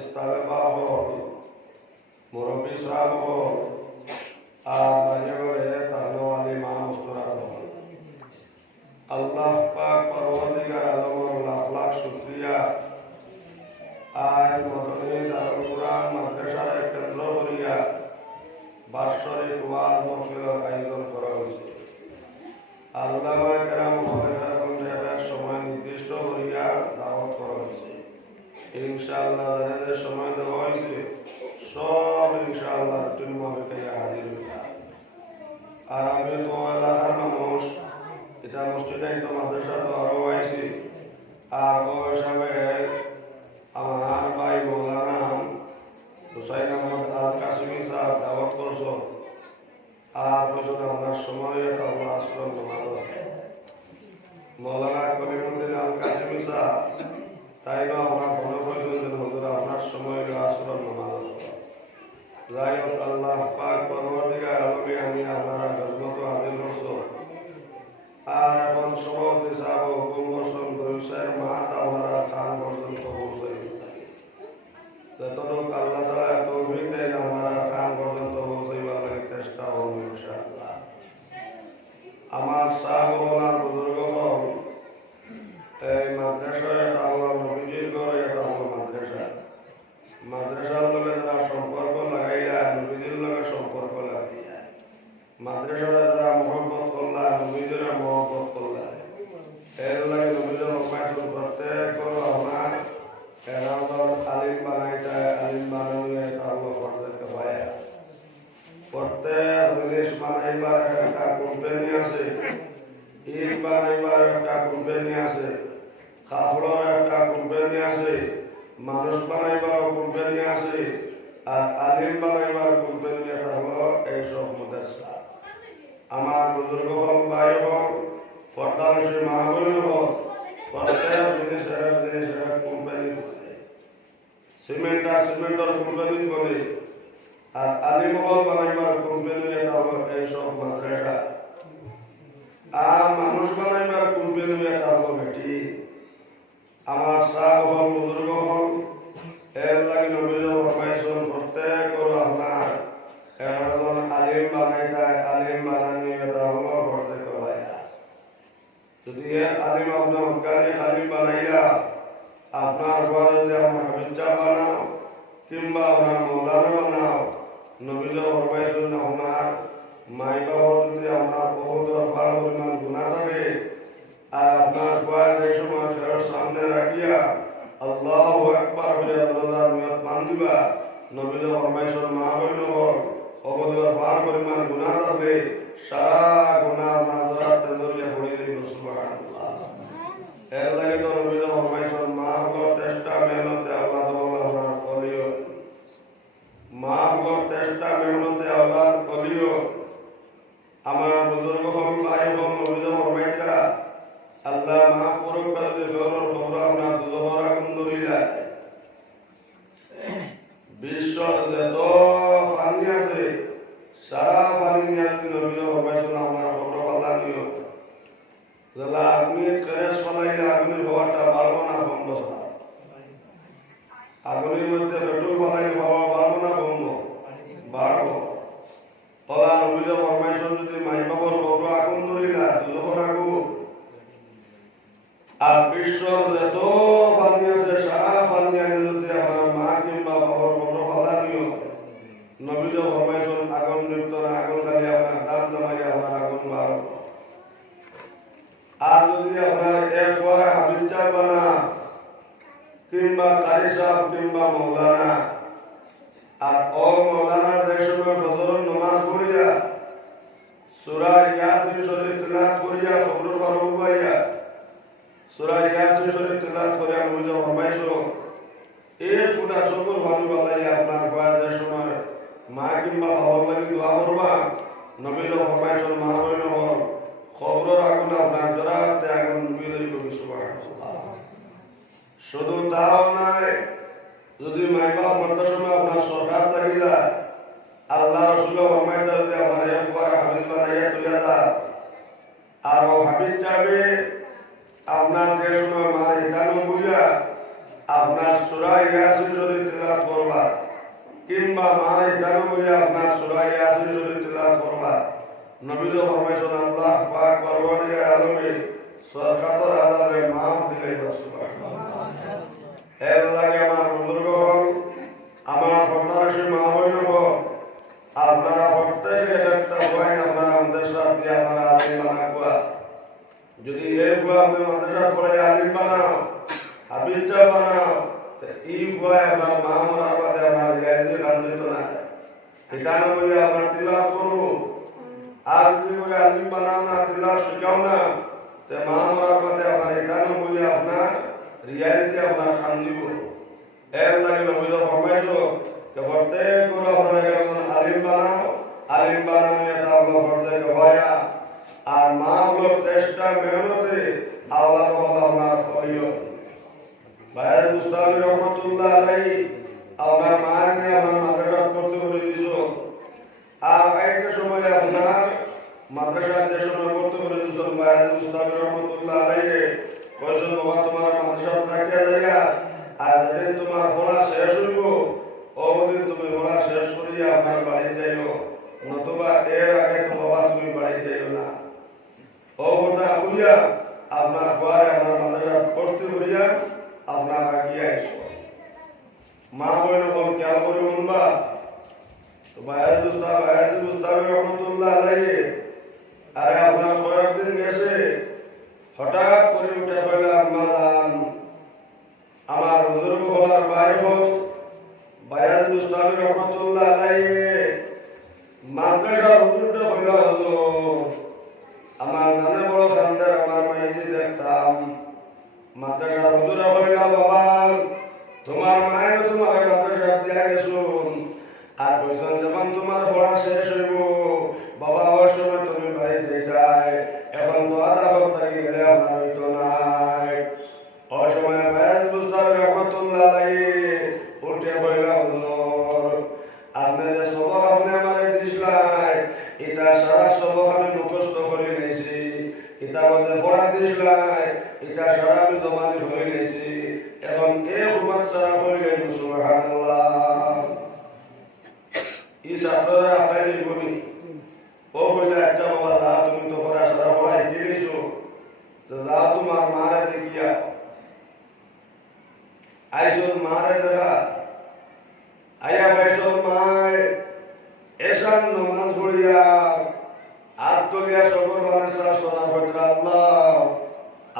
ইসলামে বা হল মুরব্বী সাহেব হল আর বাইরে করে তাহলে মা মুস্তরা হল আল্লাহ পাক পরবর্তীকার আলমর লাখ লাখ শুকরিয়া আয় মদনী দারুল কুরআন মাদ্রাসার কেন্দ্র করিয়া বাৎসরিক ওয়াজ মাহফিলের আয়োজন করা হয়েছে। আল্লামা কেরাম সাহেবের সময় নির্দিষ্ট করিয়া দাওয়াত করা হয়েছে। ইনশাআল্লাহ যাদের সময় দেওয়া হয়েছে সব ইনশাআল্লাহ তুমি মাহফিলে হাজির হইয়া। আর আমি তো এলাকার মানুষ, এটা মসজিদে তো মাদ্রাসা তো আরো আইছি। আর ও হিসাবে আমার ভাই মৌলানা হুসাইন আহমদ আল কাসিমি সাহেব দাওয়াত করছ। আর বছর আপনার সময় আল্লাহ আশ্রম মৌলানা কলিমুদ্দিন আল কাসিমি সাহেব তাই না আপনার মনে করছেন হুজুর আপনার সময় আশ্রম নামাজ যাই হোক আল্লাহ পাক পরবর্তীকার আলমে আমি আপনারা গজমত হাজির করছ। আর এখন সভাপতি সাহেব হুকুম করছেন গরিবের মাঠ আপনারা খান পর্যন্ত পৌঁছাই যতটুকু আল্লাহ তাআলা তৌফিক দেন আপনারা খান পর্যন্ত পৌঁছাইবার লাগে চেষ্টা করব ইনশাআল্লাহ। আমার সাহেব আর বুজুর্গ এই মাদ্রাসায় এটা আল্লাহ নবীজির ঘরে এটা হলো মাদ্রাসা। মাদ্রাসার লগে যারা সম্পর্ক লাগাইয়া নবীজির লগে সম্পর্ক লাগাইয়া মাদ্রাসার যারা মহব্বত করলা নবীজির মহব্বত করলা এর লাগে নবীজির রহমাতুল প্রত্যেক আমার এরাউন্ড আলিম বানাইটা আলিম বানাইলে আল্লাহ ফরজে কিফায়া। প্রত্যেক জিনিস বানাইবার একটা কোম্পানি আছে, ইট বানাইবার একটা কোম্পানি আছে, কাপড়ের একটা কোম্পানি আছে, মানুষ বানাইবার কোম্পানি আছে, আর আলিম বানাইবার কোম্পানি একটা হলো এইসব মাদ্রাসা। আমার বুজুর্গ হল ভাই হল ফরদানশী মাহবুব হল প্রত্যেক জিনিসের কোম্পানি করে সিমেন্টের কোম্পানি করে আর আলিম হল বানাইবার কোম্পানি এটা হলো এইসব মাদ্রাসা। আর মানুষ বানাইবার কোম্পানি এটা হলো বেটি। আমার সাহেব হল বুজুর্গ হল এর লাগে নবীজ ফরমাইছেন প্রত্যেক আপনার একজন আলিম বানাইতা আলিম বানানি এটা হলো ফরজে কিফায়া। যদি আলিম আপনার হক্কানি আলিম বানাইলা আপনার পরে যদি আপনার হাবিজা বানাও কিংবা আপনার মৌলানা বানাও নবীজ ফরমাইছেন আপনার মাই বাবা যদি আপনার বহুত ভালো পরিমাণ গুনাহ থাকে আর আপনার পরে এই সময় ফেরার সামনে রাখিয়া আল্লাহু আকবার বলে আল্লাহর নিয়ত বান্ধিবা নবীজ ফরমাইছেন মা বইন হল অবদর পার পরিমাণ গুনাহ থাকে সারা গুনাহ নাজরাত তেজরিয়া পড়ে দিল সুবহানাল্লাহ। এর লাগে তো নবীজ ফরমাইছেন মা হল চেষ্টা মেহনতে আল্লাহ আপনার কলিও মা হল চেষ্টা মেহনতে আল্লাহ কলিও। আমার বুজুর্গ হল ভাই হল নবীজ ফরমাইছা আল্লাহ মাফ করুক বলে জোরের খবর আপনার দুজোহর আগুন ধরিলা বিশ্বর যত পানি আছে সারা পানি নিয়ে নবীজ ফরমাইছেন আপনার খবর আল্লাহ নিও যারা আপনি কেস ফলাইলে আপনি হওয়াটা পারবো না কম বসা আগুনের মধ্যে পেট্রোল ফলাইলে হওয়া পারবো না কম বাড়বো তলা নবীজ ফরমাইছেন যদি মাই বাবার খবর আগুন ধরিলা দুজোহর আগুন আর বিশ্বর যত পানি আছে সারা পানি আগে যদি আমার মা কিংবা বাবার খবর ফলা নিও নবীজ ফরমাইছেন আগুন নিত্য না আগুন খালি আপনার দাম জমাইয়া আপনার আগুন বাড়ব। আর যদি আপনার এক পরে হাবিজা বানা কিংবা কারি সাহেব কিংবা মৌলানা আর ও মৌলানা যে সময় ফজরের নামাজ পড়িয়া সূরা ইয়াসিন শরীফ তিলাওয়াত করিয়া খবর পারব পাইয়া সূরা ইয়াসিন শরীফ তিলাওয়াত করিয়া নবীজ ফরমাইছেন এই ফুটা সকল ভালো বালাই আপনার ফায়দার সময় মা কিংবা বাবার লাগি দোয়া করবা নবীজ ফরমাইছেন মা বইন হল খবরের আগুন আপনার জরাতে আগুন ডুবিয়ে দিবে সুবহানাল্লাহ। শুধু তাও নাই যদি মাই বাপ মরতে সময় আপনার সরকার থাকিলা আল্লাহ রাসূল ফরমাইতে যদি আমার এক পরে হাবিজ বানাইয়া তুলে দা আর ও হাবিজ যাবে আপনার যে সময় মার এখানে বইয়া আপনার সূরা ইয়াসিন শরীফ তেলাওয়াত করবা কিংবা মা ইতানো বলে আপনার সূরা ইয়াসিন শরীফ তেলাওয়াত করবা নবী ফরমাইছেন আল্লাহ পাক পরওয়ারদিগার আলমে সরকাতর আযাবে মাফ দিলে সুবহানাল্লাহ এর লাগে আমার বুজুর্গগণ আমার ফরমাইশ মা হইল আপনারা প্রত্যেকে একটা পয়েন্ট আপনারা আমাদের সাথে আপনারা আলিম বানাবা যদি এই ফুয়া আপনি আমাদের সাথে পড়ে আলিম বানাও হাবিজা বানাও তো এই ফুয়া আপনার মা মারার বাদে আপনার গায়ে গান দিত না এটা না বলে আপনার তিলাওয়াত করবো আর যদি বলে আলিম বানাও না তিলাওয়াত শিখাও না তো মা মারার বাদে আপনার এটা না বলে আপনার রিয়াজ দিয়ে আপনার খান দিব এর লাগে নবী ফরমাইছো যে প্রত্যেক গুলো আপনারা যখন আলিম বানাও আলিম বানানো এটা আল্লাহ প্রত্যেক ভাইয়া আর মা হলো চেষ্টা মেহনতে আল্লাহ তাআলা আপনার করিও ভাইয়া মুস্তাফি রহমাতুল্লাহ আলাইহি আপনার মা নিয়ে আপনার মাদ্রাসা করতে করে দিছো আর একটা সময় আপনার মাদ্রাসা যে সময় করতে করে দিছো ভাইয়া মুস্তাফি রহমাতুল্লাহ আলাইহি কয়জন বাবা তোমার মাদ্রাসা রাখিয়া জায়গা আর যেদিন তোমার পড়া শেষ হইব ওদিন তুমি পড়া শেষ করিয়া আপনার বাড়ি যাইও নতুবা এর আগে তো বাবা তুমি বাড়ি যাইও না ও কথা হইয়া আপনার পরে আপনার মাদ্রাসা পড়তে করিয়া আপনার আগিয়ে আইসো মা বইন বল খেয়াল করে শুনবা তো ভাইয়াজ মুস্তাফি রহমাতুল্লাহ আলাইহি আরে আপনার কয়েকদিন গেছে হঠাৎ করে উঠে কইলাম মালাম আমার বুজুর্গ হলার ভাই হল ভাইয়াজ মুস্তাফি রহমাতুল্লাহ আলাইহি মাদ্রাসার হুজুরটা হইল হুজুর আমার জানে বড় খানদার আমার মাইজি দেখতাম মাদ্রাসার হুজুর হইল বাবা তোমার মায়ের তোমার মাদ্রাসা দিয়া গেছুন আর কইছেন যখন তোমার পড়া শেষ হইব বাবা ওই সময় তুমি বাড়িতে যাই এখন তো আধা ঘন্টা গেলে আমার হইতো নাই ওই সময় ভাইয়াজ মুস্তাফি রহমাতুল্লাহ আলাইহি উঠে কইল হুজুর আপনি যে সবক আপনি আমারে দিছলাই এটা সারা সবক আমি মুখস্থ করে নিয়েছি এটা যে পড়া দিছলাই এটা সারা আমি জমানি করে নিয়েছি এখন এই হুকুমত সারা করে গেল সুবহানাল্লাহ এই ছাত্ররা আপনার বলি ও বলে আচ্ছা বাবা যা তুমি তো পড়া সারা পড়াই গেছো তো যাও তোমার মারে দেখিয়া আইসুন মারে দেখা আয়া ভাইসুন মায় এসান নমাজ পড়িয়া আত্মলিয়া সবর বানাসা সোনা ভদ্রা আল্লাহ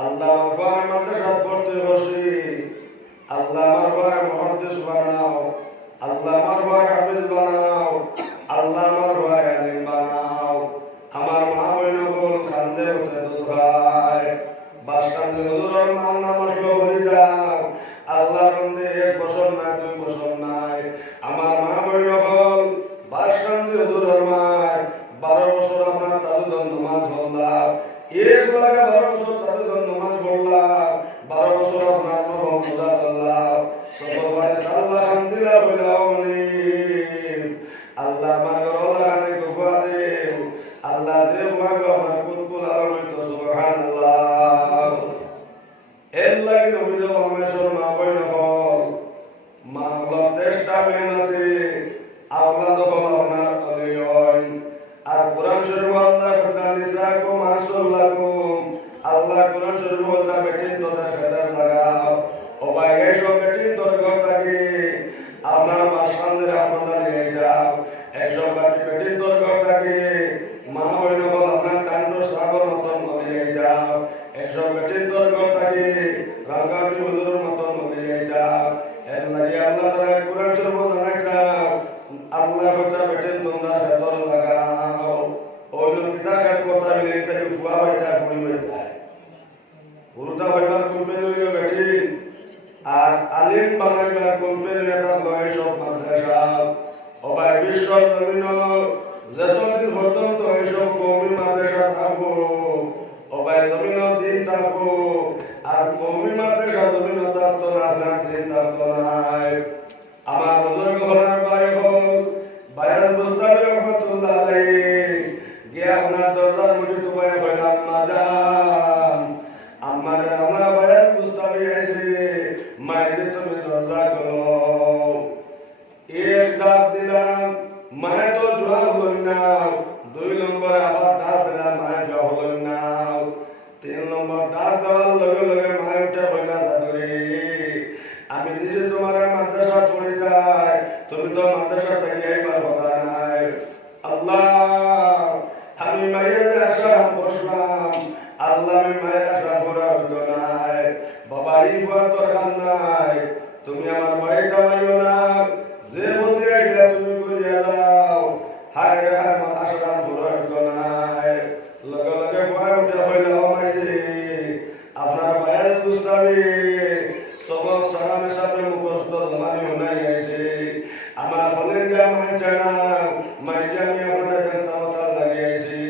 আল্লাহ আমার মাদ্রাসা পড়তে বসি আল্লাহ আমার মুহাদ্দিস বানাও আল্লাহ আমার হাফেজ বানাও আল্লাহ আমার আলিম বানাও আমার মা বইনগুল কান্দে উঠে দুধ খায় বাসকান্দে হুজুরের মান নামাজ হরি দাও আল্লাহর বন্দে 1 বছর না 2 বছর নাই আমার মা বইনগুল বাসকান্দে হুজুরের মান 12 বছর আমরা তাজুদ নামাজ পড়লাম এক লাগে 12 বছর তাজুদ নামাজ পড়লাম 12 বছর আপনার নহল মুজা করলাম সবরবারে আল্লাহ হামদুলিল্লাহ বলাওনি আল্লাহ মাগরলানে গুফারে আল্লাহ যে ওয়াগো আমার কুতুল আলমে তো সুবহানাল্লাহ এর লাগি নবী মুহাম্মদ মা বইন হল মা হল চেষ্টা মেহনতে আওলাদ হল আপনার অলিয়ন আর কোরআন শরীফ আল্লাহ কথা নিসাকুম আসল্লাকুম আল্লাহ কোরআন শরীফ বলতা বেটিন তোরা খাতার লাগাও ও ভাই এসব বেটিন তোর ঘর থাকে আপনার মাসখানের আপনারা নিয়ে যাও এসব বেটিন তোর ঘর থাকে মা বইন হল আপনার টান্ড সাগর মতন নিয়ে যাও এসব বেটিন তোর ঘর থাকে রাগাবি হুজুরের মতন নিয়ে যাও এর লাগে আল্লাহ তাআলা কোরআন শরীফ জানাইতাও আল্লাহ কথা বেটিন তোমরা ভেতর লাগাও ওই লোক কিতা কাজ করতে হইলে এটা ফুয়া হইতা ফুড়ি হইতা পুরুতা হইবা কোম্পানি হইবে বেটিন আর আলিম বানাইবা কোম্পানি এটা লয় সব মাদ্রাসা অবাই বিশ্ব জমিন যতদিন পর্যন্ত এইসব কওমি মাদ্রাসা থাকবো অবাই জমিন দিন থাকবো আর কওমি মাদ্রাসা জমিন থাকতো না আপনার দিন থাকতো নাই আমার বুজুর্গ হলার ভাই হল ভাইয়াজ মুস্তাফি রহমাতুল্লাহ আলাইহি গিয়া আপনার দরজার মুঠি দুবাই হইলাম আম্মা জান আমার ভাইয়াজ মুস্তাফি আইছে মায়ের মাইরে তুমি দরজা করো एक डाक दिलाम मैं तो जवाब लंगा 2 नंबर आবার ডাক দিলাম मैं জবাব লংনা 3 নম্বর ডাক দেওয়ার লগে লগে मैं উঠে কইলা দাদুরে আমি দিছি তোমার মাদ্রাসা ছড়ি যাই তুমি তো মাদ্রাসা থেকে আইবার কথা নাই আল্লাহ আমি মায়ের আশা বসলাম আল্লাহ আমি মায়ের আশা পুরা হইতো নাই বাবা ইফার দরকার নাই তুমি আমার বাড়িতে আইও না যে বলতে আইলা তুমি করিয়া দাও হায় রে হায় আমার আশা পুরা হইতো নাই লগে লগে ভয় উঠে হইল মাইরে আপনার মায়ের গুস্তাবি সবক সালাম সাথে মুখস্থ জমানি হনাই আইছে আমার বলেন যে আমার জানা মাইজে আমি আপনার কাছে কথা লাগি আইছি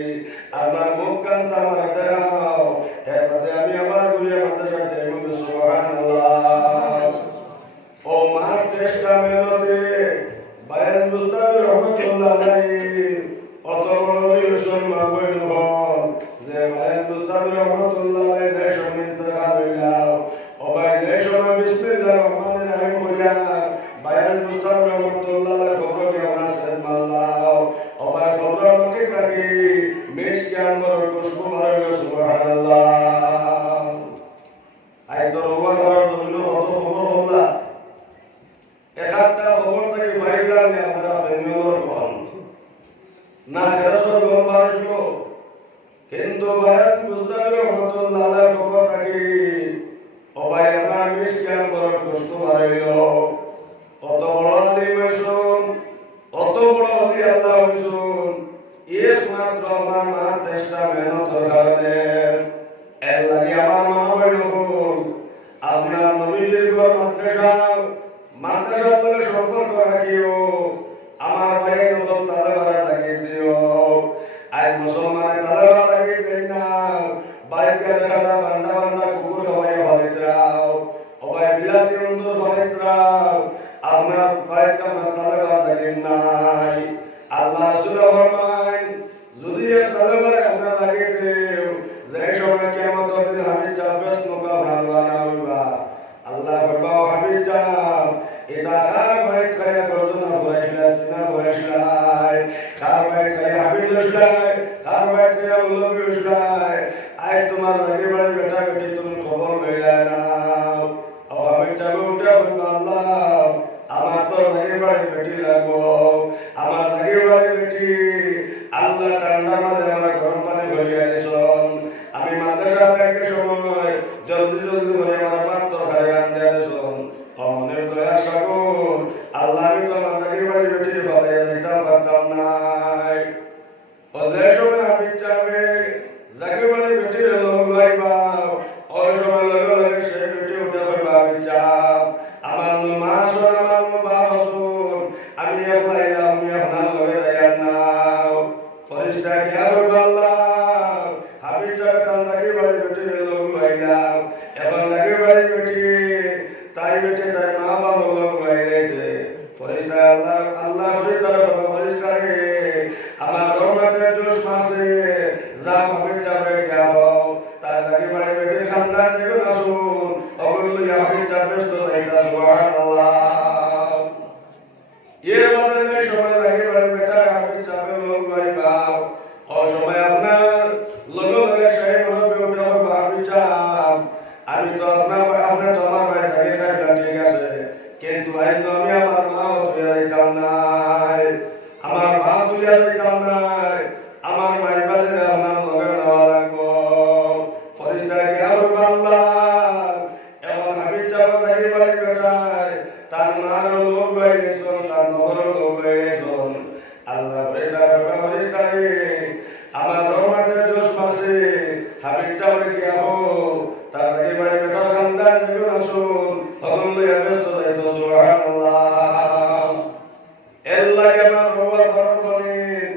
আমার মুখ কান আমার দাও এবারে আমি আমার গুলিয়া মাদ্রাসা দেব সুবহানাল্লাহ ও মা চেষ্টা মেহনতে বায়ান মুস্তাফি রহমাতুল্লাহ আলাইহি অত বড় ইউসুফ মা বইন হল যে বায়ান মুস্তাফি রহমাতুল্লাহ আলাইহি যে সময় ইন্তেকাল হইলাও ও ভাই যে সময় বিসমিল্লাহির রহমানির রহিম কইলা বায়ান মুস্তাফি রহমাতুল্লাহ আলাইহি খবর কি আমরা সেদ মাল্লাও ও ভাই খবর মতে থাকি মেশ কি আমর খুশবু বাড়ল সুবহানাল্লাহ আই তো রওয়া করার জন্য কত খবর হল্লা একটা খবর থেকে ফাইলাম যে আমরা ফেমিওর কোন না খেরসর গম বারশো কিন্তু বায়ান মুস্তাফি রহমাতুল্লাহ আলাইহি খবর থাকি ও ভাই আমরা মেশ কি আমর খুশবু বাড়ল কত বড় আলিম হইছুন কত বড় হলি আল্লাহ হইছুন একমাত্র আমার মা চেষ্টা মেহনতের কারণে এর লাগে আমার মা বইন আপনার নবীজির ঘর মাদ্রাসার লগে সম্পর্ক রাখিও আমার ভাই নকল তালেবারা লাগিয়ে দিও আজ মুসলমানে তালেবারা লাগিয়ে দেয় না বাইরে দেখা বান্ডা বান্ডা কুকুর খাওয়াই হরিত্রাও ও ভাই বিলাতি অন্দর হরিত্রাও আপনার বাইরে কামার তালেবারা লাগিয়ে নাই আল্লাহ রাসূল ফরমান যদি এই তালেবারে আপনারা লাগিয়ে দেও যে সময় কিয়ামতের দিন হাবিব চাপেস মোকাবিলা না হইবা আল্লাহ ফরমাও হাবিব চাপ এটা কার বাইত খায়া গর্জনা হইলা সিনা হইলাই কার বাইত খায়া হাবিব হইলাই কার বাইত খায়া উলবি হইলাই আই তোমার লাগে বাড়ি বেটা বেটি তুমি খবর লইলা না ও হাবিব চাপ উঠে হইবা আল্লাহ আমার তো লাগে বাড়ি বেটি লাগবো আমার লাগে বাড়ি বেটি আল্লাহ ঠান্ডার মাঝে আমরা গরম পানি ভরিয়া দিয়েছেন আমি মাদ্রাসা থেকে সময় জলদি জলদি করে আমার মাত্র খাই রান্ধে দিয়েছেন অমনের দয়া সাগর আল্লাহ আমি তো আমার লাগে বাড়ি বেটি ফলাইয়া দিতাম পারতাম নাই ও যে সময় আমি চাবে যাকে বাড়ি বেটি লোক লাইবা ওই সময় লগে লগে সেই বেটি উঠে হইবা আমি চাপ আমার মা আসুন আমার বাবা আসুন আমি আপনার লগে যাইয়ার নাও ফরিস্তা গিয়া হইবা আল্লাহ হাবিব চাবে তার লাগে বাড়ি বেটি লোক লাইলাম এখন লাগে বাড়ি বেটি তাই বেটি তাই মা বাবা লোক লাইছে ফরিস্তা আল্লাহ আল্লাহ ফরিস্তা রে আমার রহমতে জোশ মাসে যা হাবিব চাবে গিয়া হও তার লাগে বাড়ি বেটি খানদান থেকে আসুন অগুলো হাবিব চাবে তো এটা সুবহানাল্লাহ ये बात है সময় লাগে বলে বেটা হাবিব চাবে লোক লাইবা ও সময় আপনার লগো লাগে সেই মনে উঠে হাবিব চাপ আমি তো আপনার তো আমার ভাই থাকে খাইলা ঠিক আছে কিন্তু আজ আমি আমার মা তুইয়া দিতাম নাই আমার মা তুইয়া দিতাম নাই আমার মাই বাজে আপনার লগে নেওয়া লাগবো ফরিস্তা গিয়া হইবা আল্লাহ এখন হাবিব চাপ থাকে বাড়ি বেটায় তার মার লোক বাইরেছন তার নহর লোক বাইরেছন আল্লাহ ফরিস্তা আমার রহমতে জোশ মাসে হাবিব চাপে গিয়া হো তার থেকে বাড়ি বেটার খানদান থেকে আসুন তখন লইয়া ব্যস্ত যাইত সুবহানাল্লাহ এর লাগে আমার রোয়ার ধরন করেন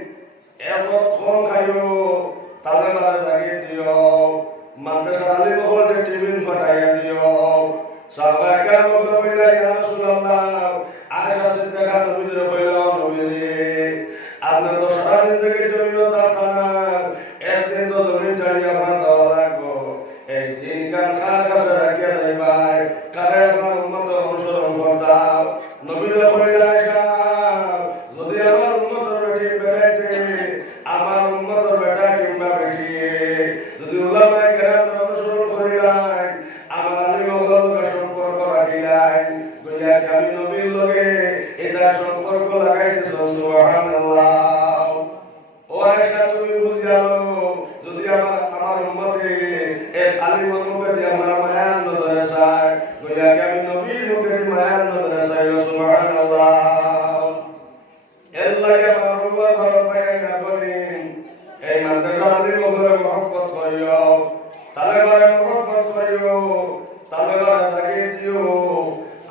একত কম খাইও তালে মারে লাগিয়ে দিও মাদ্রাসা আলী মহলের টিফিন ফাটাইয়া দিও সাহাবায়ে কেরাম কইলা ইয়া রাসূলুল্লাহ আয়েশা সিদ্দিকা নবীর কইলা নবীজি আপনার তো সারা জিন্দেগি জমিয়ত আপনার একদিন তো জমিন ছাড়িয়ে আমার দেওয়া লাগবো এই দিন কান খার কাছে রাখিয়া যাইবাই কারে আপনার উম্মত কইয়া আমি নবীর লগে এটা সম্পর্ক লাগাইতেছ সুবহানাল্লাহ ও আয়েশা তুমি বুঝালো যদি আমার উম্মতে এক আলিমের মুখে দিয়ে আমার মায়ার নজরে চায় কইয়া আমি নবীর মুখে মায়ার নজরে চাই সুবহানাল্লাহ এর লাগে আমার রুবা ঘর পায় না বলেন এই মাদ্রাসা আলিম মুখে মহব্বত করিও তালেবারে মহব্বত করিও তালেবারে জাগিয়ে দিও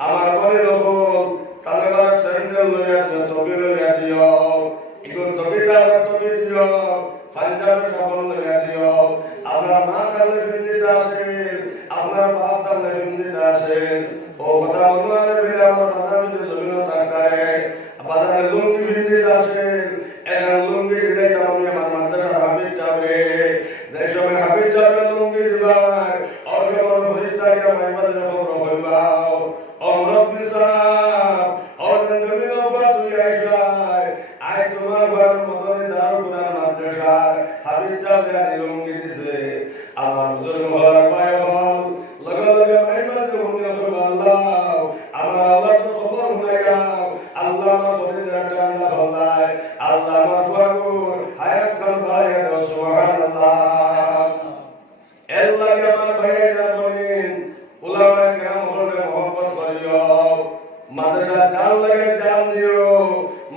আমার বলির হল তালেবার স্যান্ডেল লইয়া দিও তবি লইয়া দিও ইগুন তবিদার তবি দিও পাঞ্জাবের কাপড় লইয়া দিও আপনার মা তালে ফিন্দিতে আসেন আপনার বাপ তালে ফিন্দিতে আসেন ও কথা অনুমানের ভিড়ে আমার বাজার যদি জমিন থাকায় বাজারে লুঙ্গি ফিন্দিতে আসেন এখন লুঙ্গি দিলে কারণে আমার মাদ্রাসার হাবিজ চাবে যে সময় হাবিজ চাবে লুঙ্গি দিবার অসময় ফরিস্তাকে মাইবাদের খবর হইবাও অমরত বিসাব অজন জমিন অফা তুই আইসাই আই তোমার ঘর মদনে দারুল কুরআন মাদ্রাসার হাবিজ চাবে আর লুঙ্গি দিছে আমার বুজুর্গ হওয়ার পায় হল লগে লগে মাইবাদের হুমকি হইব আল্লাহ আমার আল্লাহ তো খবর হুনাইয়াও আল্লাহ আমার বদিদার ঠান্ডা হল্লায় আল্লাহ আমার ফাগুর হায়াত খান বাড়াইয়া দাও সুবহানাল্লাহ এর লাগে আমার ভাইয়েরা বলেন উলামা কেরাম হলে মহব্বত করিও মাদ্রাসা জান লাগে জান দিও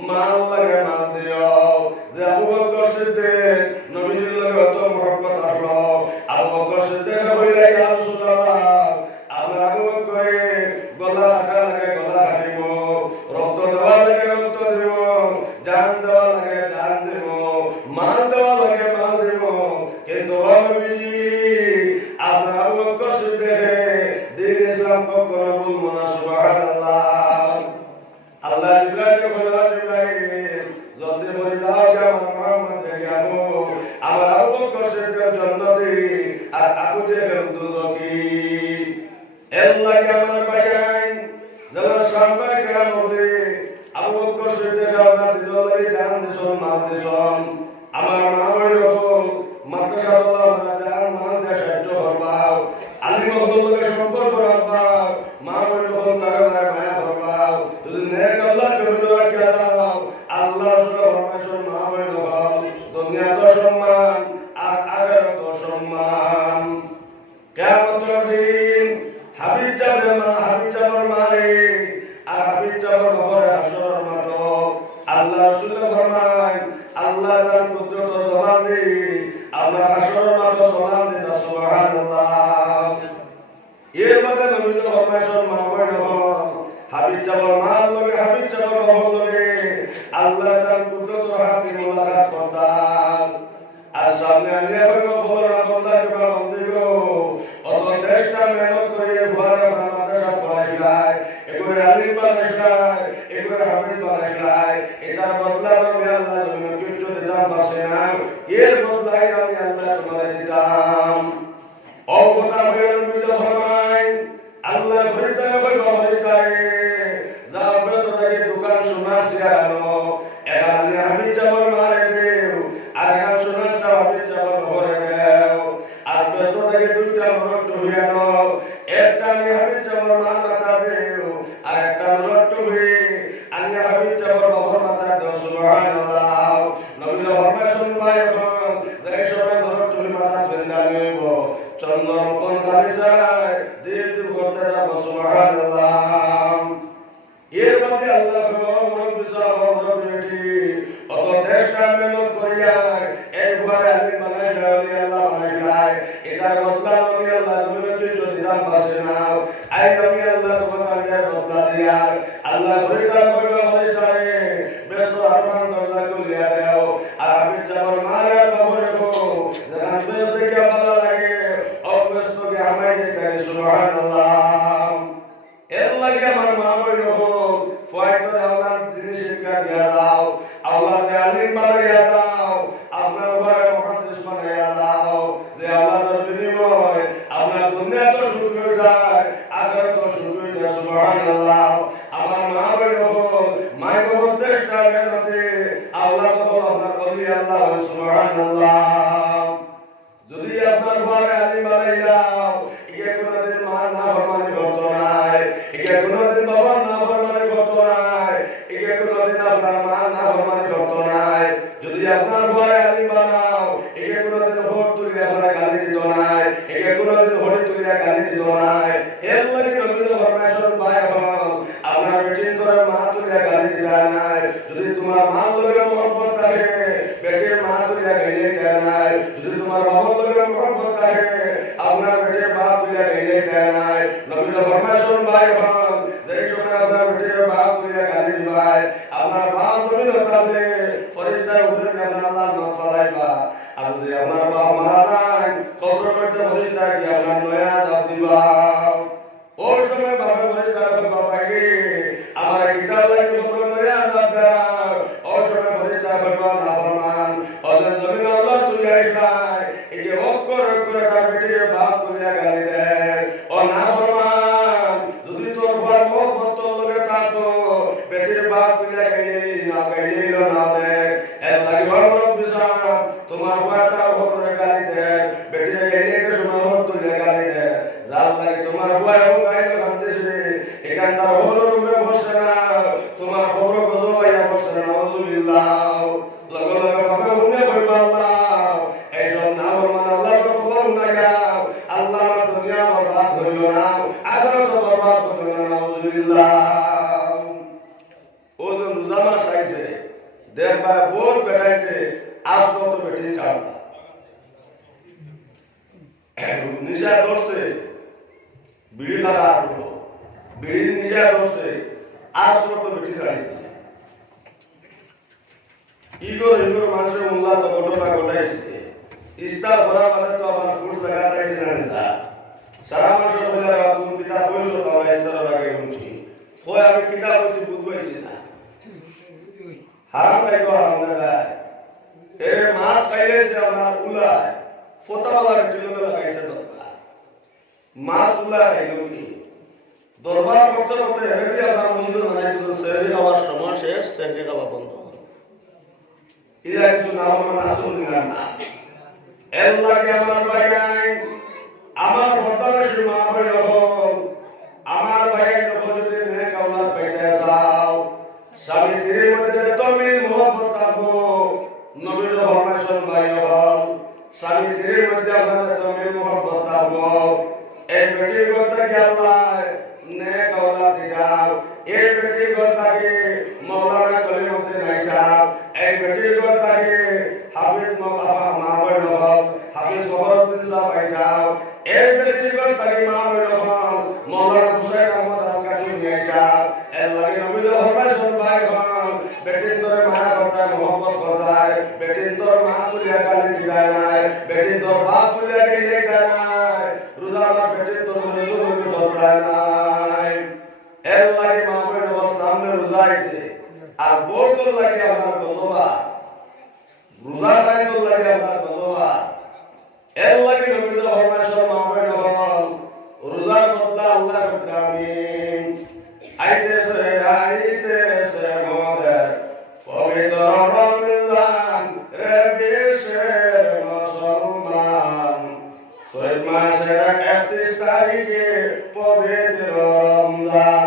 মাল লাগে মাল দিও যে আবু বকর সিদ্দিক নবীজির লগে অত মহব্বত আসলো আবু বকর সিদ্দিক হইলে ইয়া রাসূলুল্লাহ আমরা আবু বকরে গলা কাটা লাগে গলা কাটিব রক্ত দেওয়া লাগে রক্ত দিব জান দেওয়া লাগে জান দিব মাল দেওয়া লাগে মাল দিব কিন্তু নবীজি আমরা আবু বকর সিদ্দিক দিন ইসলাম কখনো ভুলবো না সুবহানাল্লাহ আল্লাহ ইব্রাহিমকে বলা ইব্রাহিম জলদি করে যাও যে আমার মুহাম্মদ দেখে আনো আমার আবু বকর সিদ্দিকের জান্নাতে আর আবু জেহেল দুজকি এর লাগে আমার ভাইয়ান যারা সাহাবায়ে কেরাম বলে আবু বকর সিদ্দিক আপনার দিলদারি জান দিছন মাল দিছন আমার মা বলল মাদ্রাসাওয়ালা আমরা জান মাল দিয়ে সাহায্য করবাও আলিম হলকে সম্পর্ক রাখবাও মা বলল তারা মায়া করবাও যদি নেক আল্লাহ কবুল করে দাও আল্লাহ সুবহানাহু ফরমাইছেন মা বলল দুনিয়া তো সম্মান আর আখিরাত তো সম্মান কিয়ামতের দিন হাবিব যাবে মা হাবিব যাবার মারে আর হাবিব যাবার ঘরে হাসরের মাঠ আল্লাহ রাসূল ফরমায় আল্লাহ তার কুদরত জবান দি আমরা হাসরের মাঠ সালাম দিতা সুবহানাল্লাহ এর মধ্যে নবীজি ফরমাইছেন মা বলল হাবিব যাবার মার লগে হাবিব যাবার ঘর লগে আল্লাহ তার কুদরত হাতে মোলাকাত করতাম আর সামনে আনিয়া হইল খবর আল্লাহ কে বন্ধ গো অত চেষ্টা মেহনত করে ফুয়ারা মাদ্রাসা পড়াইলাই এগুলো আলিম বানাইলাই এগুলো হাফেজ বানাইলাই এটার বদলা আমি আল্লাহ তুমি কিছু দিতাম পাশে না এর বদলায় আমি আল্লাহ তোমাকে দিতাম ও কথা হয়ে নবী ফরমায় আল্লাহ ফরিদা হইল ফরিদারে যা ব্যস্ত থেকে দোকান সোনার সিয়ানো এখানে হাবিব যাবার মারে দেও আর এখানে সোনার হাবিব যাবার ঘরে দেও আর ব্যস্ত থেকে দুইটা মরট হইয়ানো একটা আমি হাবিব যাবার মার মাথা দেও আর একটা মরট হয়ে আমি হাবিব যাবার ঘর মাথা দেও সুবহানাল্লাহ নবী ফরমাইছেন ভাই হল যে সময় মরট হই মাথা ফেন্দা লইব চন্দ্র মতন খালিসায় দিল করতে যাব সুবহানাল্লাহ এর মধ্যে আল্লাহ মুরব্বি সাহেব মুরব্বি অত চেষ্টা মেহনত করিয়া এই ফুয়ারে আলিম বানাইলা আল্লাহ বানাইলা এটার বদলা নবী আল্লাহ তুমি যদি দাম পাশে নাও আই নবী আল্লাহ তোমাকে বদলা দিয়ার আল্লাহ ফরিদা কইবা হইছারে বেসো আরমান দরজা খুলিয়া দাও আর আমি যাবার মারা বাবরে গো জান বেস দেখে ভালো লাগে অবশ্যই আমায় দেখে সুবহানাল্লাহ এর লাগে আমার মা বলল ফয়তো আল্লাহর জিনিস শিক্ষা দিয়া দাও আল্লাহকে আলিম বানাইয়া দাও আপনার ঘরে মুহাদ্দিস বানাইয়া দাও যে আল্লাহর বিনিময় আপনার দুনিয়া তো সুখ হয়ে যায় আখিরাত তো সুখ হয়ে যায় সুবহানাল্লাহ আমার মা বলল মাই বহুত চেষ্টা মেহনতে আল্লাহ তো আপনার বলি আল্লাহ সুবহানাল্লাহ যদি আপনার ঘরে আলিম বানাইয়া একে কোনদিন মা না হরমানি করতো নাই একে কোনদিন বাবা না নাই যদি তোমার মার লগে মহব্বত থাকে বেটির মা তুলিয়া গাইলে দেয় নাই যদি তোমার বাবার লগে মহব্বত থাকে আপনার বেটির বাপ তুলিয়া গাইলে দেয় নাই নবী ফরমাইছেন ভাই হল যেই সময় আপনার বেটির বাপ তুলিয়া গালি দিবাই আপনার বাপ জমিন হতালে ফরিস্তায় উঠে আপনার আল্লাহ নাম ফলাইবা আর যদি আপনার বাপ মারা নাই কবরের মধ্যে ফরিস্তায় গিয়ে আপনার নয়া জবাব দিবা ওই সময় বাবা ফরিস্তায় বলবা ভাই আমার কিতাব লাগে কবরের নয়া জবাব দাও ওই সময় ফরিস্তায় বলবা না ফরমান ওদের জমিন আল্লাহ তুলিয়া আসবাই এই অক্ষর অক্ষর তার বেটির বাপ তুলিয়া গালি দেয় ও না ফরমান যদি তোর ফার মহব্বত লগে থাকতো বেটির বাপ তুলিয়া গাইলে না দেখ এর লাগে বড় বিশাল তোমার ফাটা ওরে গালি দেয় বেটির গাইলে সময় ওর তুলিয়া গালি দেয় জাল লাগে তোমার ফায় ও গাইলে হামদেছে এখান তার হলো রূপে বসে না তোমার খবর গজবাইয়া বসে না আউযুবিল্লাহ লগে লগে বাপে উনি কইবা আল্লাহ এই জন্য নাম মান আল্লাহর খবর না গাও আল্লাহ আমার দুনিয়া বরবাদ হইল না আখিরাত বরবাদ হইল না আউযুবিল্লাহ ও যে রোজা মাস আইছে দেখবা বোর বেটাইতে আজ কত বেটি চাড়া নিশা ধরছে বিড়ি খাওয়া হলো বিড়ি নিশা ধরছে আজ কত বেটি চাড়িয়েছে ইগোর মানুষের উল্লাদ ঘটনা ঘটাইছে ইস্তার করার মানে তো আমার ফুল জায়গা তাইছে না যা সারা মাসে বলে তুমি পিতা কইছো তো ইস্তার আগে শুনছি কই আমি পিতা কইছি বুঝবাইছি না হারাম খাইতো হারাম না এ মাছ খাইলে সে আমার উলায় ফোটাওয়ালা টিলবে লাগাইছে দরবার মাছ উলায় খাইলো কি দরবার করতে করতে হেবে আমার মসজিদে জানাই দিল সেহরি খাওয়ার সময় শেষ সেহরি খাওয়া বন্ধ ইলা কিছু না আমার আসল না এর লাগে আমার ভাই আমার ফটারে সীমা হইল আমার ভাই যদি নেক আওলাদ পাইতে চাও স্বামী স্ত্রীর মধ্যে তুমি মহব্বত থাকবো নবীর ফরমাইছেন ভাই হল স্বামী স্ত্রীর মধ্যে আপনাদের তুমি মহব্বত থাকবো এই বেটির কথাকে আল্লাহ নেক আওলাদ দিদাও এই বেটির কথাকে মাওলানা কলিমুদ্দিন আইতাব এই বেটির কথাকে হাফিজ মাহবুব হল হাফিজ ফখরুদ্দিন সাহেব আইতাব এই বেটির কথাকে মাহবুব হল মাওলানা হুসাইন আহমদ আল কাসিমি আইতাব এর লাগে নবী ফরমাইছেন ভাই হল বেটির তোরে মায়া করতায় মোহাম্মত করতায় বেটির তোর মা তুলিয়া গালি দিলায় নাই বেটির তোর বাপ তুলিয়া গাইলে নাই রোজা মাস বেটির তোর রোজা করতায় নাই এর লাগে মাহবুব হল সামনে রোজা আইছে আর বোতল লাগে আমার গজবা রোজা খাইতো লাগে আমার গজবা এর লাগে নবী ফরমাইছেন মাহবুব হল রোজার বদলা আল্লাহ আমিন আইতেছে মোদের পবিত্র রমজান রে বিশ্বের মুসলমান চৈত মাসের 31 তারিখে পবিত্র রমজান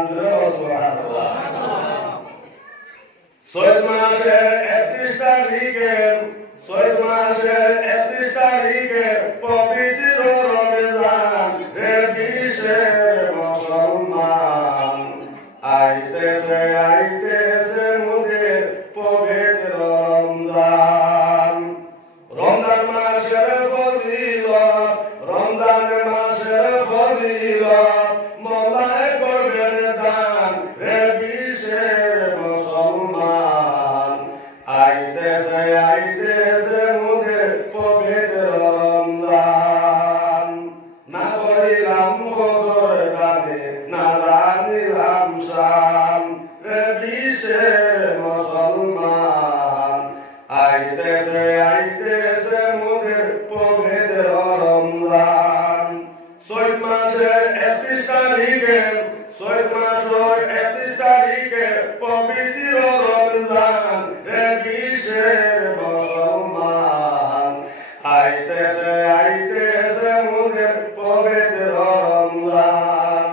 চৈত মাসের 31 তারিখে পবিত্র রমজান রে বিশ্বের মুসলমান আইতেছে মোদের পবিত্র রমজান রমজান মাসের ফজিলত মওলায় করবেন দান রে বিশ্বের মুসলমান আইতেছে মোদের পবিত্র রমজান না করিলাম খবর দানে না জানিলাম শান রে বিশ্বের মুসলমান আইতেছে মোদের পবিত্র রমজান চৈত মাসের 31 তারিখে পবিত্র রমজান রে বিশ্বের মুসলমান আইতেছে মোদের পবিত্র রমজান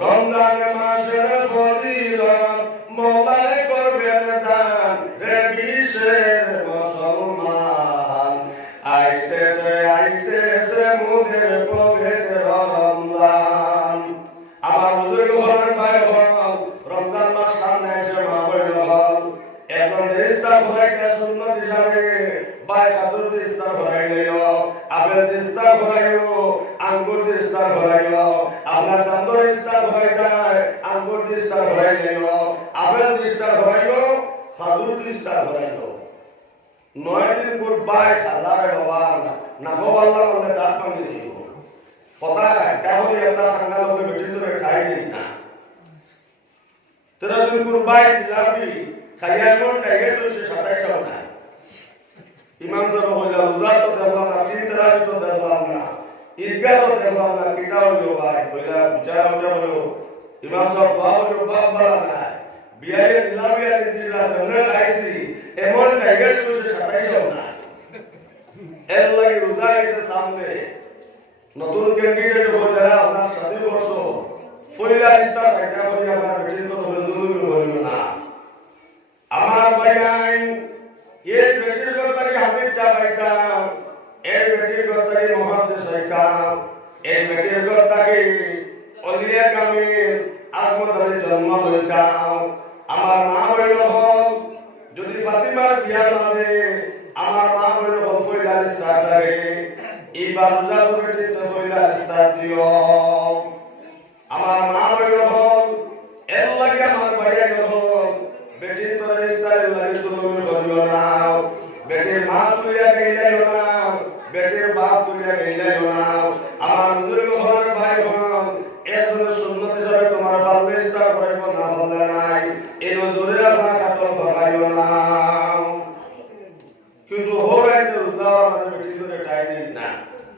রমজান মাসের ফজিলত মওলায় করবেন দান রে বিশ্বের মুসলমান আইতেছে মোদের পবিত্র রমজান আমার বুজুর্গ হলেন ভাই হল রমজান মাস সামনে এসে মা বইল হল ইস্তার ভরাইটা সুন্নত হিসাবে বাই খাজুর ইস্তার ভরাইলো আপেল ইস্তার ভরাইলো আঙ্গুর ইস্তার ভরাইলো আপনার দান্তর ইস্তার ভরাইটায় আঙ্গুর ইস্তার ভরাইলো আপেল ইস্তার ভরাইলো খাজুর ইস্তার ভরাইলো 9 দিন পর বাই খাজারে বাবা না হবাল্লা বলে দাঁত ভাঙে দিব ফটা কাহরি একটা সাঙ্গালকে বেটি ধরে খাই দিন না 13 দিন পর বাই জিলাপি খাইয়া কোন টাইগেট হইছে 27 না ইমাম সাহেব কইলা রোজা তো দেখলাম না তিন তারাবি তো দেখলাম না ঈদগাহ তো দেখলাম না কিটা হইলো ভাই কইলা বিচারা ওটা হলো ইমাম সাহেব বাপ বলা না বিয়ারে জিলাপি আর দিলা জন্য খাইছি এমন টাইগেট হইছে 27 না এর লাগি রোজা এসে সামনে নতুন ক্যান্ডিডেট হয়ে যারা আপনার সাথে বসো ফইলা ইস্তার খাইতা হই আপনার বেটিন তো জরুরি হইল না আমার ভাইয়ান এই বেটির গতারি হাবিব চা বাইকা এই বেটির গতারি মুহাদ্দিস হইকা এই বেটির গতারি ওলিয়া কামিল আহমদ আলী জন্ম হইকা আমার মা হইল যদি ফাতিমার বিয়ার মাঝে আমার মা হইল ফইলা ইস্তার করে এইবার রোজা বেটি তো ফইলা ইস্তার দিও আমার মা হইল এর লাগে আমার ভাইয়া হল বেটির তোর ইস্তার লাগে তুমি করিও না বেটির মা তুইয়া গইলাইও না বেটির বাপ তুইয়া গইলাইও না আমার বুজুর্গ ঘরের ভাই হল এর ধরে সুন্নত হিসাবে তোমার ফাললে ইস্তার করিব না হলে নাই এই নজরে আপনার খাতর ধরাইও না কিন্তু হোরাইতে রোজা মানে বেটি ধরে টাই দিন না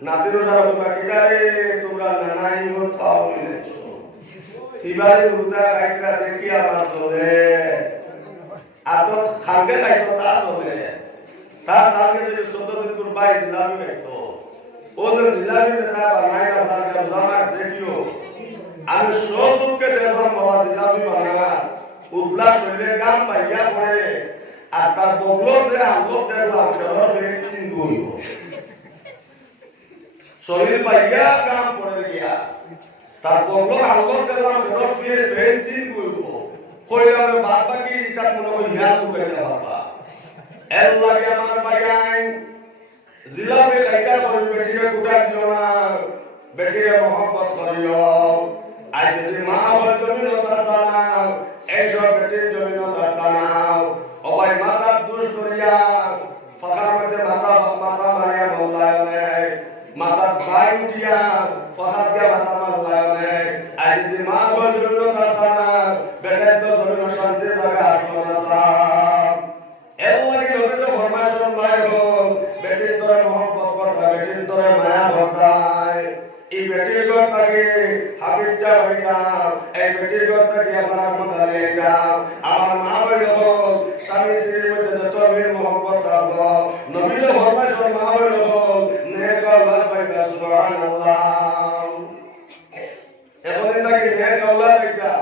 নাতির রোজার কথা কিটারে তোমরা নানাই হতাও মিলেছো ইবারে রোজা খাইতা দেখি আমার দলে আর তো খাবে খাইতো তার দলে তার তারকে যে 14 দিন পর বাই জিলাপি খাইতো ও যে জিলাপি যেটা বানাই না তার রোজা না দেখিও আমি সবকে দেখলাম বাবা জিলাপি বানায়া উবলা শরীরে গাম পাইয়া পড়ে আর তার বগলো যে আলো দেখলাম খেলার ফেরে চিন গইব শরীর পাইয়া গাম পড়ে গিয়া তার বগলো আলো দেখলাম খেলার ফেরে চিন গইব কইলাম বাদ বাকি তার মনে হয় ইয়া লুকাইতে বাবা এর লাগে আমার ভাইয়াই জিলাপি খাইতা করে বেটিরে গুটা দিও না বেটিরে মহব্বত করিও আই যদি মা বল তুমি নতা বানাও এইসব বেটির জমি নতা বানাও অবাই মাতা দুষ করিয়া ফাঁকার মধ্যে মাথা মারিয়া মল্লায় নেয় মাথা ভাই উঠিয়া ফাঁকার দিয়া মাথা মল্লায় নেয় আই যদি মা বল তুমি নতা বানাও বেটার তো জমি শান্তি জায়গা আসলো না সাহেব এর লাগে লোকে তো ফরমাইশন ভাই হল বেটির তোরে মহব্বত করতা বেটির তোরে মায়া করতায় এই বেটির ঘর থেকে হাবিব চা ভাইতাম এই বেটির ঘর থেকে আমার আহমদ আলী যাম আমার মা ভাই হল স্বামী স্ত্রীর মধ্যে যত বীর মহব্বত থাকবো নবীর ফরমাইশন মা ভাই হল নেক আল্লাহ পাইবা সুবহানাল্লাহ এখন তাকে নেক আল্লাহ পাইতা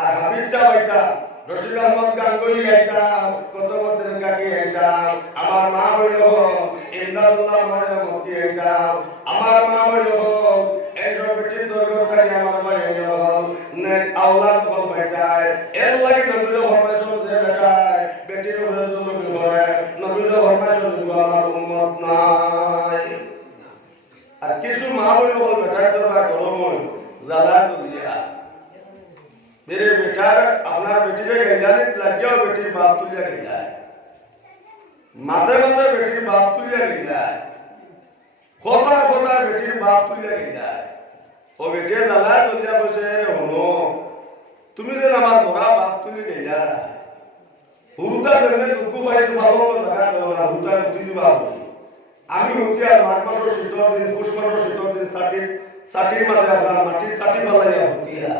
আর হাবিব চা ভাইতা রশিদ আহমদ গাঙ্গুলি আইতাম কত বছর কাকি আইতাম আমার মা হইল ইমদাদুল্লাহ মায়ের মতি আইতাম আমার মা হইল এইসব বেটির দরকার আমার ভাই হইল নেক আওলাদ হল পাইতায় এর লাগে নবীর ফরমাইশন যে বেটায় বেটির হলে জুলুমি করে নবীর ফরমাইশন আমার উম্মত নাই আর কিছু মা হইল বেটার দরকার গরম জ্বালা দিয়া मेरे बेटा अपना बेटी ने गैलानी लग गया बेटी बाप तुलिया गैला है माते माते बेटी बाप तुलिया गैला है खोता खोता बेटी बाप तुलिया गैला है वो बेटे जाला तुलिया बसे होनो तुम्हें जो हमार मोरा बाप तुली गैला है हुता जन्मे दुखु फाइस भालो को लगा दोला हुता उठी बाप আমি হতিয়া মাঘ মাসের 17 দিন পুষ মাসের 17 দিন 60 মাসে আপনার মাটি 60 পালাইয়া হতিয়া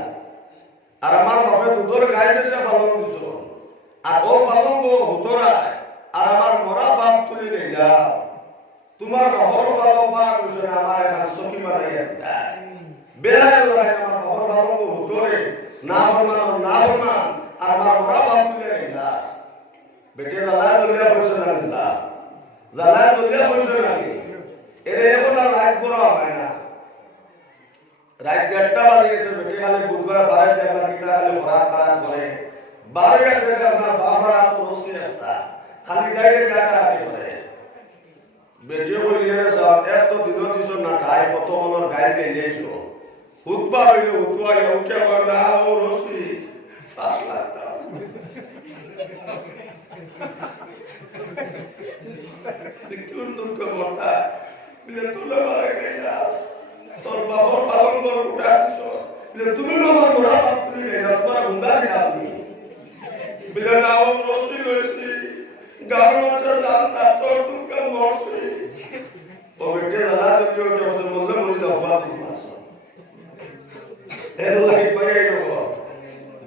আর আমার বাপে দুধর গায়ে বেশে পালন দিছ আর ও পালন গো হুতরায় আর আমার মরা বাপ তুলি নেইলা তোমার বাপর পালন বা কইছ না আমার এখন সখী বানাইয়া দিতা বেহায় লাগে আমার বাপর পালন গো হুতরে না হরমান আর আমার মরা বাপ তুলি নেইলা বেটে জ্বালায় লইয়া কইছ না নিসা জ্বালায় লইয়া কইছ না এরে এখন আর রাত করা হয় না রাত 1:30 বাজে গেছে বেটি খালি বুধবার বাইরে দেখা কিতা খালি ফরাত ফরাত করে বাইরে দেখা আপনার বাবার তো রসি রাস্তা খালি ডাইরেক্ট গাটা করে বেটিয়ে কইলে সব এত দিন দিছ না তাই কত হলর গায়ে গেলেছিল হুতবা হইলে হুতবা উঠে না ও রসি 5 লাখ টাকা কোন দুঃখ মরতা বিলে তুলে মারে গেলাস তোর বাবা পালন কর উঠা দিছ বিলে তুমি আমার বড় বাপ তুমি তোমার হুঙ্গা দিলামি বিলে নাও রসি লইছি গারমাটা জানতা তোর দুঃখ মরছি ও বেটে দাদা তুমি ওটা বললে মরি দফা দিমাস এর লাগি পাই গো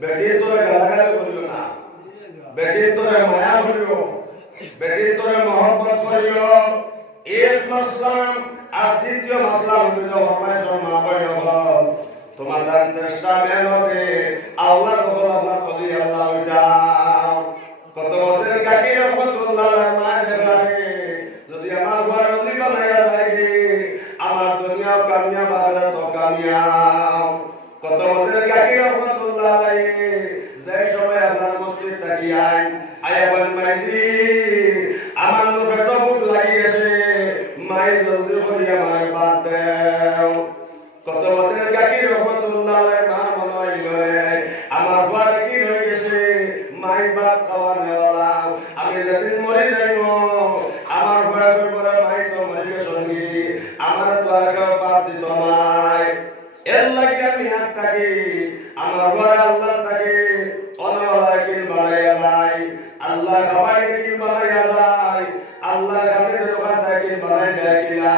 বেটি তোরে গালাগালি করিও না বেটি তোরে মায়া করিও বেটি তোরে মোহব্বত করিও এক মাসলাম আর দ্বিতীয় মাসলা হইল ফরমাইশ মা বইন হল তোমার দান চেষ্টা মেহনতে আল্লাহ কবুল আল্লাহ কলি আল্লাহ হইতাও কত ওদের কাকি রহমতুল্লাহ মা দেখারে যদি আমার ঘর অলি বানাইয়া যায় আমার দুনিয়াও কামিয়াব আখিরাত কামিয়াব কত ওদের কাকি রহমতুল্লাহ যে সময় আপনার মসজিদ তাকিয়াই আয়াবান মাইজি আমার পেট ভুক লাগি গেছে মাই জলদি করে আমার বাদ দেও কত ওদের কাকি রহমতুল্লাহ মা মনে করে আমার ঘর কি হয়ে গেছে মাই ভাত খাওয়া নেওয়ালা আমি যেদিন মরে যাইব আমার ঘরের পরে মাই তো মরে গেছি আমার তো আর কেউ বাদ দিত নাই এর লাগে আমি হাত থাকি আমার ঘরে আল্লাহ থাকি অনওয়ালা কিন বানাইয়া যায় আল্লাহ খাবাই কিন বানাইয়া যায় আল্লাহ খাবে দোকান থাকি বানাই দেয় কিনা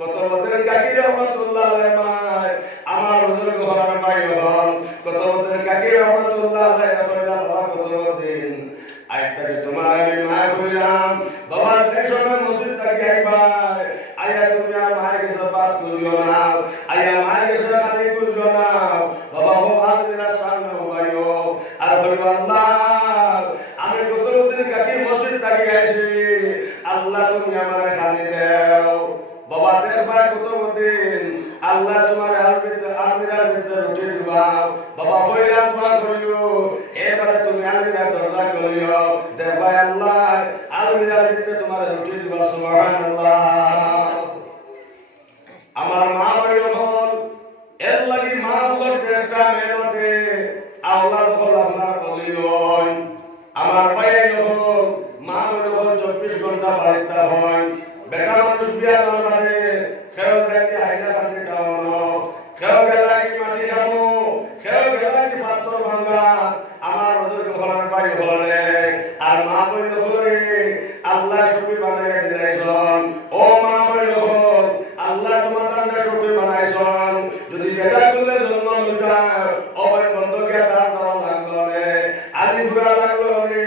কত ওদের কাকি রহমতুল্লাহ মাই আমার ওদের ঘরের মাই হল কত ওদের কাকি রহমতুল্লাহ কত দিন আইতাকে তোমার আমি মায় হইলাম বাবা যে সময় মসজিদ থাকি আইবাই আইয়া তুমি আর মায়ের কাছে বাত করিও না আইয়া মায়ের কাছে খালি করিও না বাবা হো আর মেরা সামনে হইও আর বলিও আল্লাহ আমি কত দিন কাকি মসজিদ থাকি আইছি আল্লাহ তুমি আমার খালি দাও বাবা দেখবা কত দিন আল্লাহ তোমার আলমিরার ভিতরে উঠে দিবা বাবা হইলা দোয়া করিও এবারে তুমি আলমিরার দরজা করিও দেখবা আল্লাহ আলমিরার ভিতরে তোমার উঠে দিবা সুবহানাল্লাহ আমার মা হইল হল এর লাগি মা হল একটা মেহনতে আওলাদ হল আপনার কলিয়ন আমার ভাই হল মা হইল 24 ঘন্টা বাড়িতে হয় বেটা মানুষ বিয়া নরমানে খেও যাইতে হাইনা খাতে খাওয়ানো খেও গেলা কি মাটি খাবো খেও গেলা কি পাথর ভাঙা আমার নজর ঘরের ভাই হলে আর মা বইল হলে আল্লাহ সবই বানাইয়া দিলাইছন ও মা বইল আল্লাহ তোমার কারণে সবই বানাইছন যদি বেটা তুলে জন্ম লইতা অবয় বন্ধ গিয়া তার দেওয়া লাগলো রে আলি ঘুরা লাগলো রে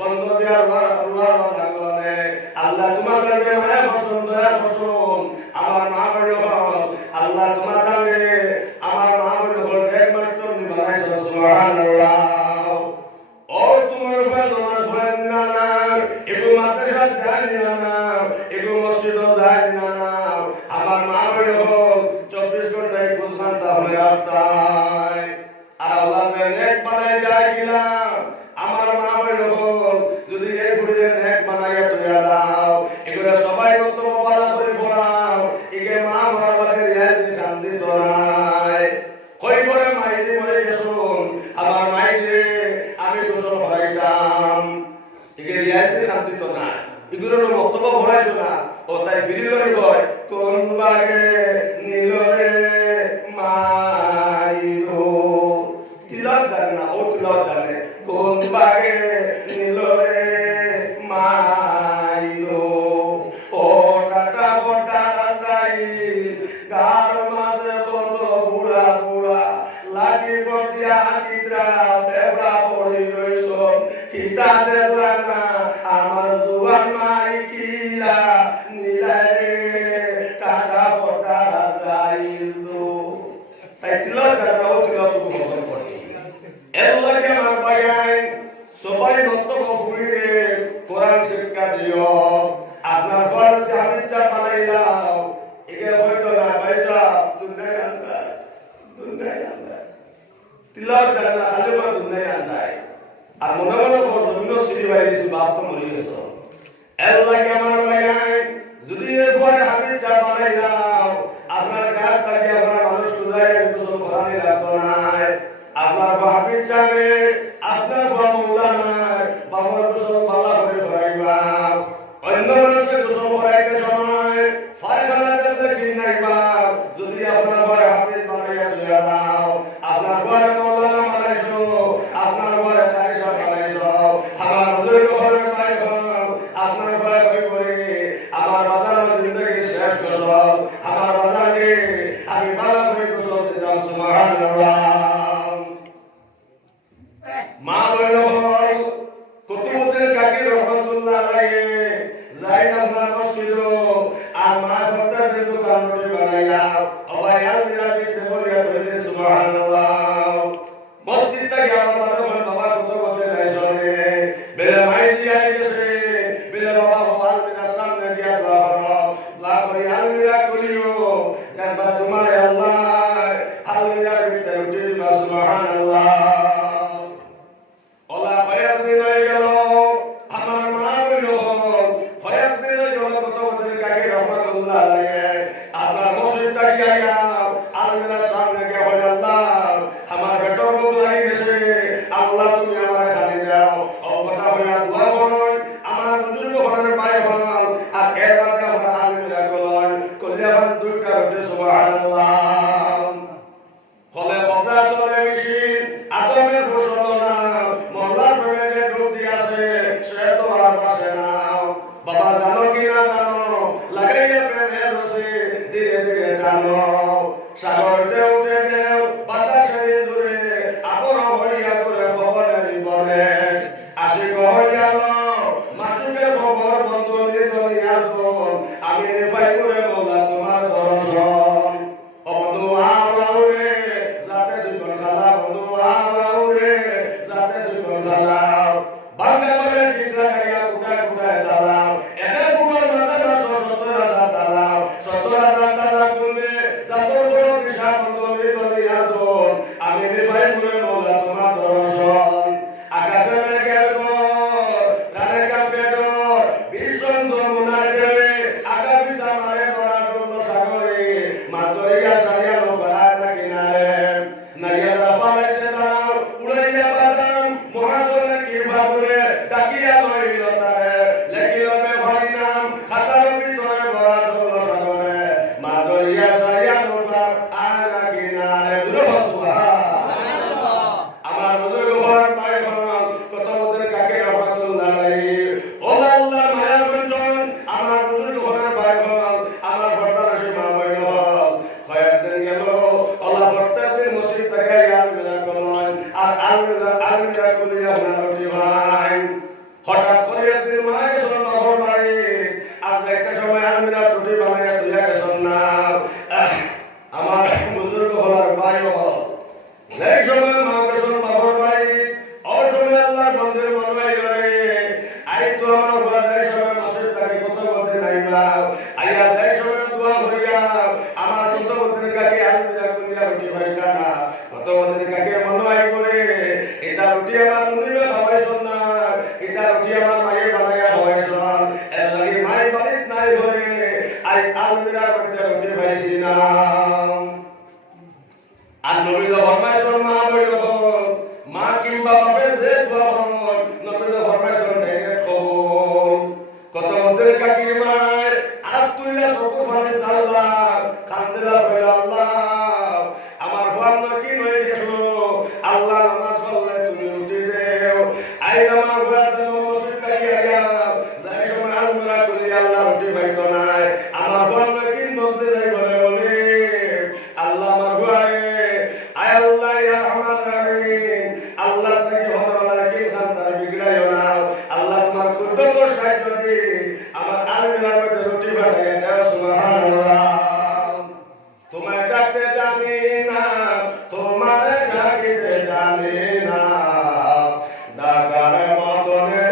বন্ধ বিয়ার রুয়ার লাগলো রে আল্লাহ তোমার কারণে মায়া বসন দয়া বসন আমার মা বইল আল্লাহ তোমার কারণে আমার মা বইল একমাত্র বানাইছ সুবহানাল্লাহ ও তোমার উপরে তোমার ভয় না এগো মাদ্রাসা যায় না এগো মসজিদ যায় না আমার মা বইল 24 ঘন্টায় বুঝলাম তাহলে রাস্তায় আর আল্লাহ নেক বানাই যায় কিনা আমার মা বইল যদি এই ফুড়ে নেক বানাইয়া তৈয়া দাও এগুলো সবাই কত বালা করে পড়াও একে মা মরা বাদে রিয়াতে শান্তি তো নাই কই করে মাইরে মরে গেছুন আমার মাইরে আমি গোসল হইতাম একে রিয়াতে শান্তি তো নাই এগুলো বক্তব্য ভরাইছো না ও তাই ফিরিলই হয় কোন বাগে নীলরে মাইরো তিলক জানে না ও তিলক জানে কোন বাগে নীলরে মাইরো ও কাটা বটা রাজাই গার মাঝে কত বুড়া বুড়া লাঠি বটিয়া কিদ্রা ফেবড়া পড়ি রইছন কিতা দেখলা না আমার জোয়ান মাই কিলা নীলাই রে কাটা বটা রাজাই তাই তিলক জানে ও তিলক তুমি খবর করি এর লাগে আমার ভাই সবাই বক্তব্য ফুরিয়ে কোরআন শিক্ষা দিও আপনার ফরজ হাদিসটা বানাইলাও একে হয়তো না পয়সা দুনিয়ায় আনতায় তিলক জানা খালি দুনিয়ায় আনতায় আর মনে মনে জমিনও সিঁড়ি বাইরে বাপ তো মরে গেছ আল্লাহ আমার ভাই যদি এরপরে হাবিব যা বানাই দাও আপনার গাছ থেকে আপনার মানুষ খুঁজাই গোসল করানি লাগতো নাই আপনার হাবিব যাবে আপনার মৌলা নাই বাবার গোসল ভালো করে করাইবা অন্য মানুষের গোসল করাইতে সময় ফায়খানা যেতে কিন নাইবা যদি আপনার ঘরে হাবিব বানাইয়া তুলে দাও আপনার ঘরে মৌলানা বানাইছো আপনার ঘরে খারিসা বানাইছো আমার হুজুর ঘরে পাই আপনার ঘরে করে আমার বাজারের জিন্দগি শেষ গোসল আমার বাজারে আমি ভালো করে গোসল দিতাম সুবহানাল্লাহ মা বলল কুতুবুদ্দিন কাকি রহমাতুল্লাহ আলাইহি যাই আপনার মসজিদ আর মা সত্তাদের দোকান রুটি বানাইয়া অবাই আল্লাহ বিতে বলিয়া ধরে সুবহানাল্লাহ মসজিদ থেকে আমার বাবা কত কত যায় সরে বেলা মাই দিয়া গেছে বেলা বাবা হওয়ার বিনা সামনে দিয়া দোয়া করো দোয়া করি আল্লাহ করিও দেখবা তোমার আল্লাহ আল্লাহ বিতে রুটি দিবা সুবহানাল্লাহ ওলা কয়েকদিন হয়ে গেল আমার মা বলল কয়েকদিন হয়ে গেল কত বছর কাকে রহমাতুল্লাহ আলাইহি আপনার মসজিদটা গিয়া আল্লাহর সামনে গিয়ে বলে আল্লাহ আমার পেটর ভোগ লাগি গেছে আল্লাহ তুমি আমার খালি দাও অবটা হইয়া দোয়া করুন আমার বুজুর্গ ঘরের পায়ে হল আর এর বাদে আমরা আলমিরা করলেন কল্যাণ দুইটা উঠে সুবহানাল্লাহ ফলে কথা চলে বেশি আদমের ফসল না মহল্লার প্রেমে ডুব দিয়াছে সে তো আর পাশে না বাবা জানো কি না জানো লাগাইয়া প্রেমের রসি ধীরে ধীরে টানো সাগরতে উঠে দেও বাতাসে জুড়ে আপন হইয়া করে খবরের বলে আশিক হইয়া মাসুকের খবর বন্ধ নির্দলিয়ার দোন আমি রেফাই করে বলা তোমার দর্শন বন্ধু আওরে যাতে সুকর খালা বন্ধু আওরে যাতে সুকর খালা বাংলা বলে বিদ্যা গাইয়া কুটায় কুটায় তালাও এনে কুটার মাঝে মাসো 17,000 তালাও 17,000 তালা করলে যাতর বড় দিশা বন্ধ নির্দলিয়ার দোন আমি রেফাই করে বলা তোমার দর্শন আকাশে মেঘের ঘর প্রাণের কাঁপে ডর ভীষণ যমুনার ঢেউয়ে আকাশ বিছা মারে ধরা ডুবল সাগরে মাছ ধরিয়া সারিয়া লোক বাহার কিনারে নাইয়ারা ফালাইছে দাও উড়াইয়া বাদাম মহাজনে কি ভাবরে ডাকিয়া লইল তারে লেখিল বেভারি নাম খাতার ভিতরে ভরা ডুবল সাগরে মাছ ধরিয়া সারিয়া লোক আর কিনারে আমার বুজুর্গ ঘর পায়ে কত ওদের কাকে রহমাতুল্লাহ আলাইহি ও আল্লাহ মায়া বন্ধন আমার বুজুর্গ ঘর পায়ে আমার ফটার সীমা বইল কয়েকদিন গেল আল্লাহ প্রত্যেকদিন মসজিদ থেকে আলমিরা করলেন আর আলমিরা করিয়া রুটি ভাই হঠাৎ করে একদিন মা গেছেন বাবার বাড়ি আর একটা সময় আলমিরা রুটি বানাইয়া তুইয়া গেছেন না আমার বুজুর্গ ঘর ভাই এই সময় মা গেছেন বাবার বাড়ি ওই সময় আল্লাহর মন্দির মনে করে আই তো আমার ঘরে এই সময় মসজিদ থেকে কত করতে নাইবা আইয়া এই সময় দোয়া করিয়া আমার কত করতে কাকে আলমিরা করিয়া রুটি ভাইটা না কত করতে কাকে মনে করে এটা রুটি আমার মন্দিরে খাওয়াইছন না এটা রুটি আমার মায়ে বানাইয়া খাওয়াইছন এর লাগি মাই বাড়িত নাই ঘরে আই আলমিরা করতে রুটি ভাইছি না আর নবী তো ফরমাইছেন মা বইল মা কিংবা বাপে যে দোয়া করুন নবী তো ফরমাইছেন ডাইরেক্ট কবুল কত ওদের কাকি মার আর তুইলা সবু ফানি সাল্লাহ কান্দিলা বইল আল্লাহ আমার ভান কি নই দেখো আল্লাহ নামাজ পড়লে তুমি রুটি দেও আই আমার ভাতে মসজিদ কাকি আয়া যাই সময় আলমিরা করি আল্লাহ রুটি পাইতো নাই আমার ভান কি বলতে যাই বলে আল্লাহ আমার ঘরে আয় আল্লাহ ইয়া রহমান রহিম আল্লাহ থেকে হলা কি খান তার বিগড়াইও না আল্লাহ তোমার কুদরত সাহায্য দি আমার আলমিরার মধ্যে রুটি বানাইয়া দাও সুবহানাল্লাহ তোমায় ডাকতে জানি না তোমায় ডাকতে জানি না ডাকার মতনে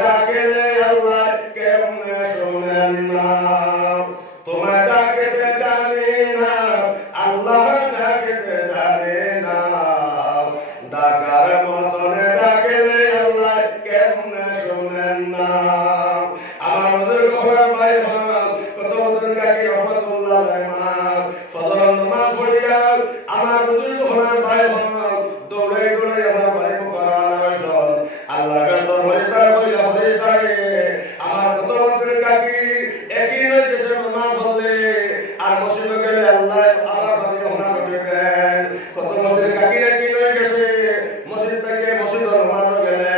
হরিতারে হইলা হরিস্তারে আমার কত বন্ধুর কাকি একই নয় দেশে নামাজ হলে আর মসজিদে গেলে আল্লাহ আবার বাড়ি ওনা উঠবেন কত বন্ধুর কাকি একই নয় দেশে মসজিদ থেকে মসজিদে নামাজ গেলে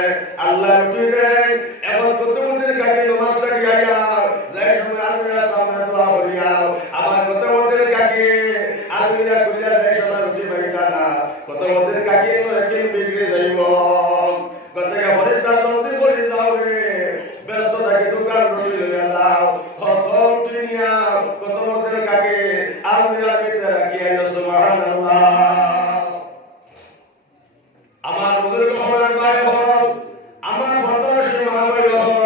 আল্লাহ উঠবেন এমন কত বন্ধুর কাকি নামাজটা গিয়া যাই সময় আল্লাহর সামনে দোয়া করিয়া আমার কত বন্ধুর কাকি আল্লাহ কইলা যাই সময় উঠি পাইতা না কত বন্ধুর কাকি একদিন বিগড়ে যাইব কতকে হরিস্তার জলদি করে যাও রে ব্যস্ত থাকি দোকান রুটি লইয়া যাও কত উঠি নিয়া কত বন্ধুর কাকি আল্লাহর ভিতরে রাখিয়া সুবহানাল্লাহ আমার বুজুর্গ হলেন ভাই হল আমার ফটোশি মহাবীর হল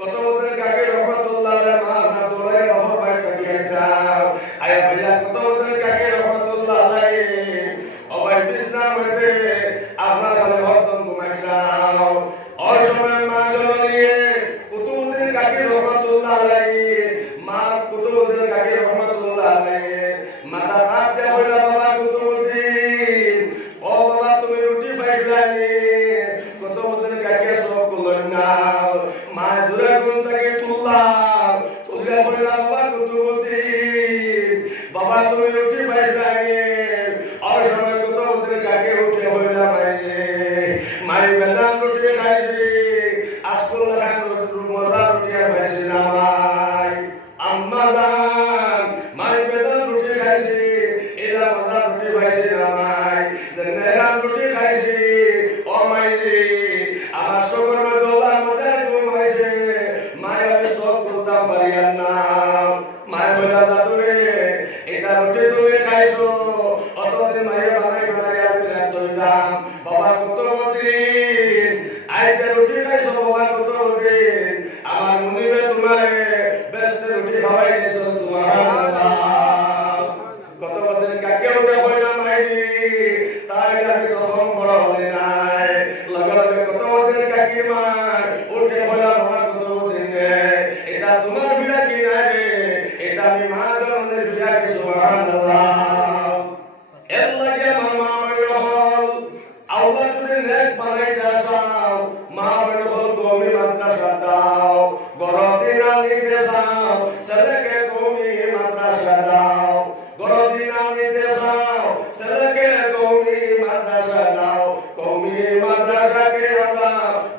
কত বছর কাকে রহমতুল্লাহ আলাইহি মা না দোলে বাবার ভাই তাকিয়ে যাও আয়া ভাইয়া কত বছর কাকে রহমতুল্লাহ আলাইহি ওই বিছনা মধ্যে আপনার ঘরে হরদম ঘুমাই যাও ওই সময় মা জননিয়ে কত বছর কাকে রহমতুল্লাহ আলাইহি মা কত বছর কাকে রহমতুল্লাহ আলাইহি মাতা হাত দেয়া হইলা বাবা কত দিন ও বাবা তুমি রুটি পাইলানি কত বছর কাকে সব কলন নাও মা দূরে কোন থেকে তুললাম তুলে বললাম বাবা কত দিন বাবা তুমি রুটি পাইলানি আর সময় কত বছর কাকে উঠে হইলা পাইছে মাই বেজান রুটি খাইছি আজকাল খান মজা রুটি পাইছি না মাই আম্মা জান মাই বেজান রুটি খাইছি এলা মজা রুটি পাইছি না মাই জন্নেহান রুটি খাইছি ও মাইজি আমার সকর মে দোলা মজা ঘুমাইছে মাই আমি সব করতাম পারিয়ান না মাই বলা দাদুরে এটা রুটি তুমি খাইছো অতদিন মাইয়া বানাই বানাই আমি রাত হইতাম বাবা কত দিন আইটা রুটি খাইছো বাবা কত দিন আমার মুনিবে তোমারে ব্যস্ত রুটি খাওয়াই দিয়েছো সুবহানাল্লাহ কত দিন কাকে উঠে হইলা মাইজি তাই আমি তখন বড় হই নাই লগে লগে কত দিন কাকি মা উঠে হইলা বাবা কত দিন এটা তোমার বিড়া কি নাই রে এটা আমি মা জননের বিড়া কি সুবহানাল্লাহ এর লাগে আমার মা হইল আল্লাহ যদি নেক বানাইতে চাও মা হইল কওমি মাদ্রাসা দাও গরদিন আনিতে চাও ছেলেকে কওমি মাদ্রাসা দাও গরদিন আনিতে চাও ছেলেকে কওমি মাদ্রাসা দাও কওমি মাদ্রাসাকে আমরা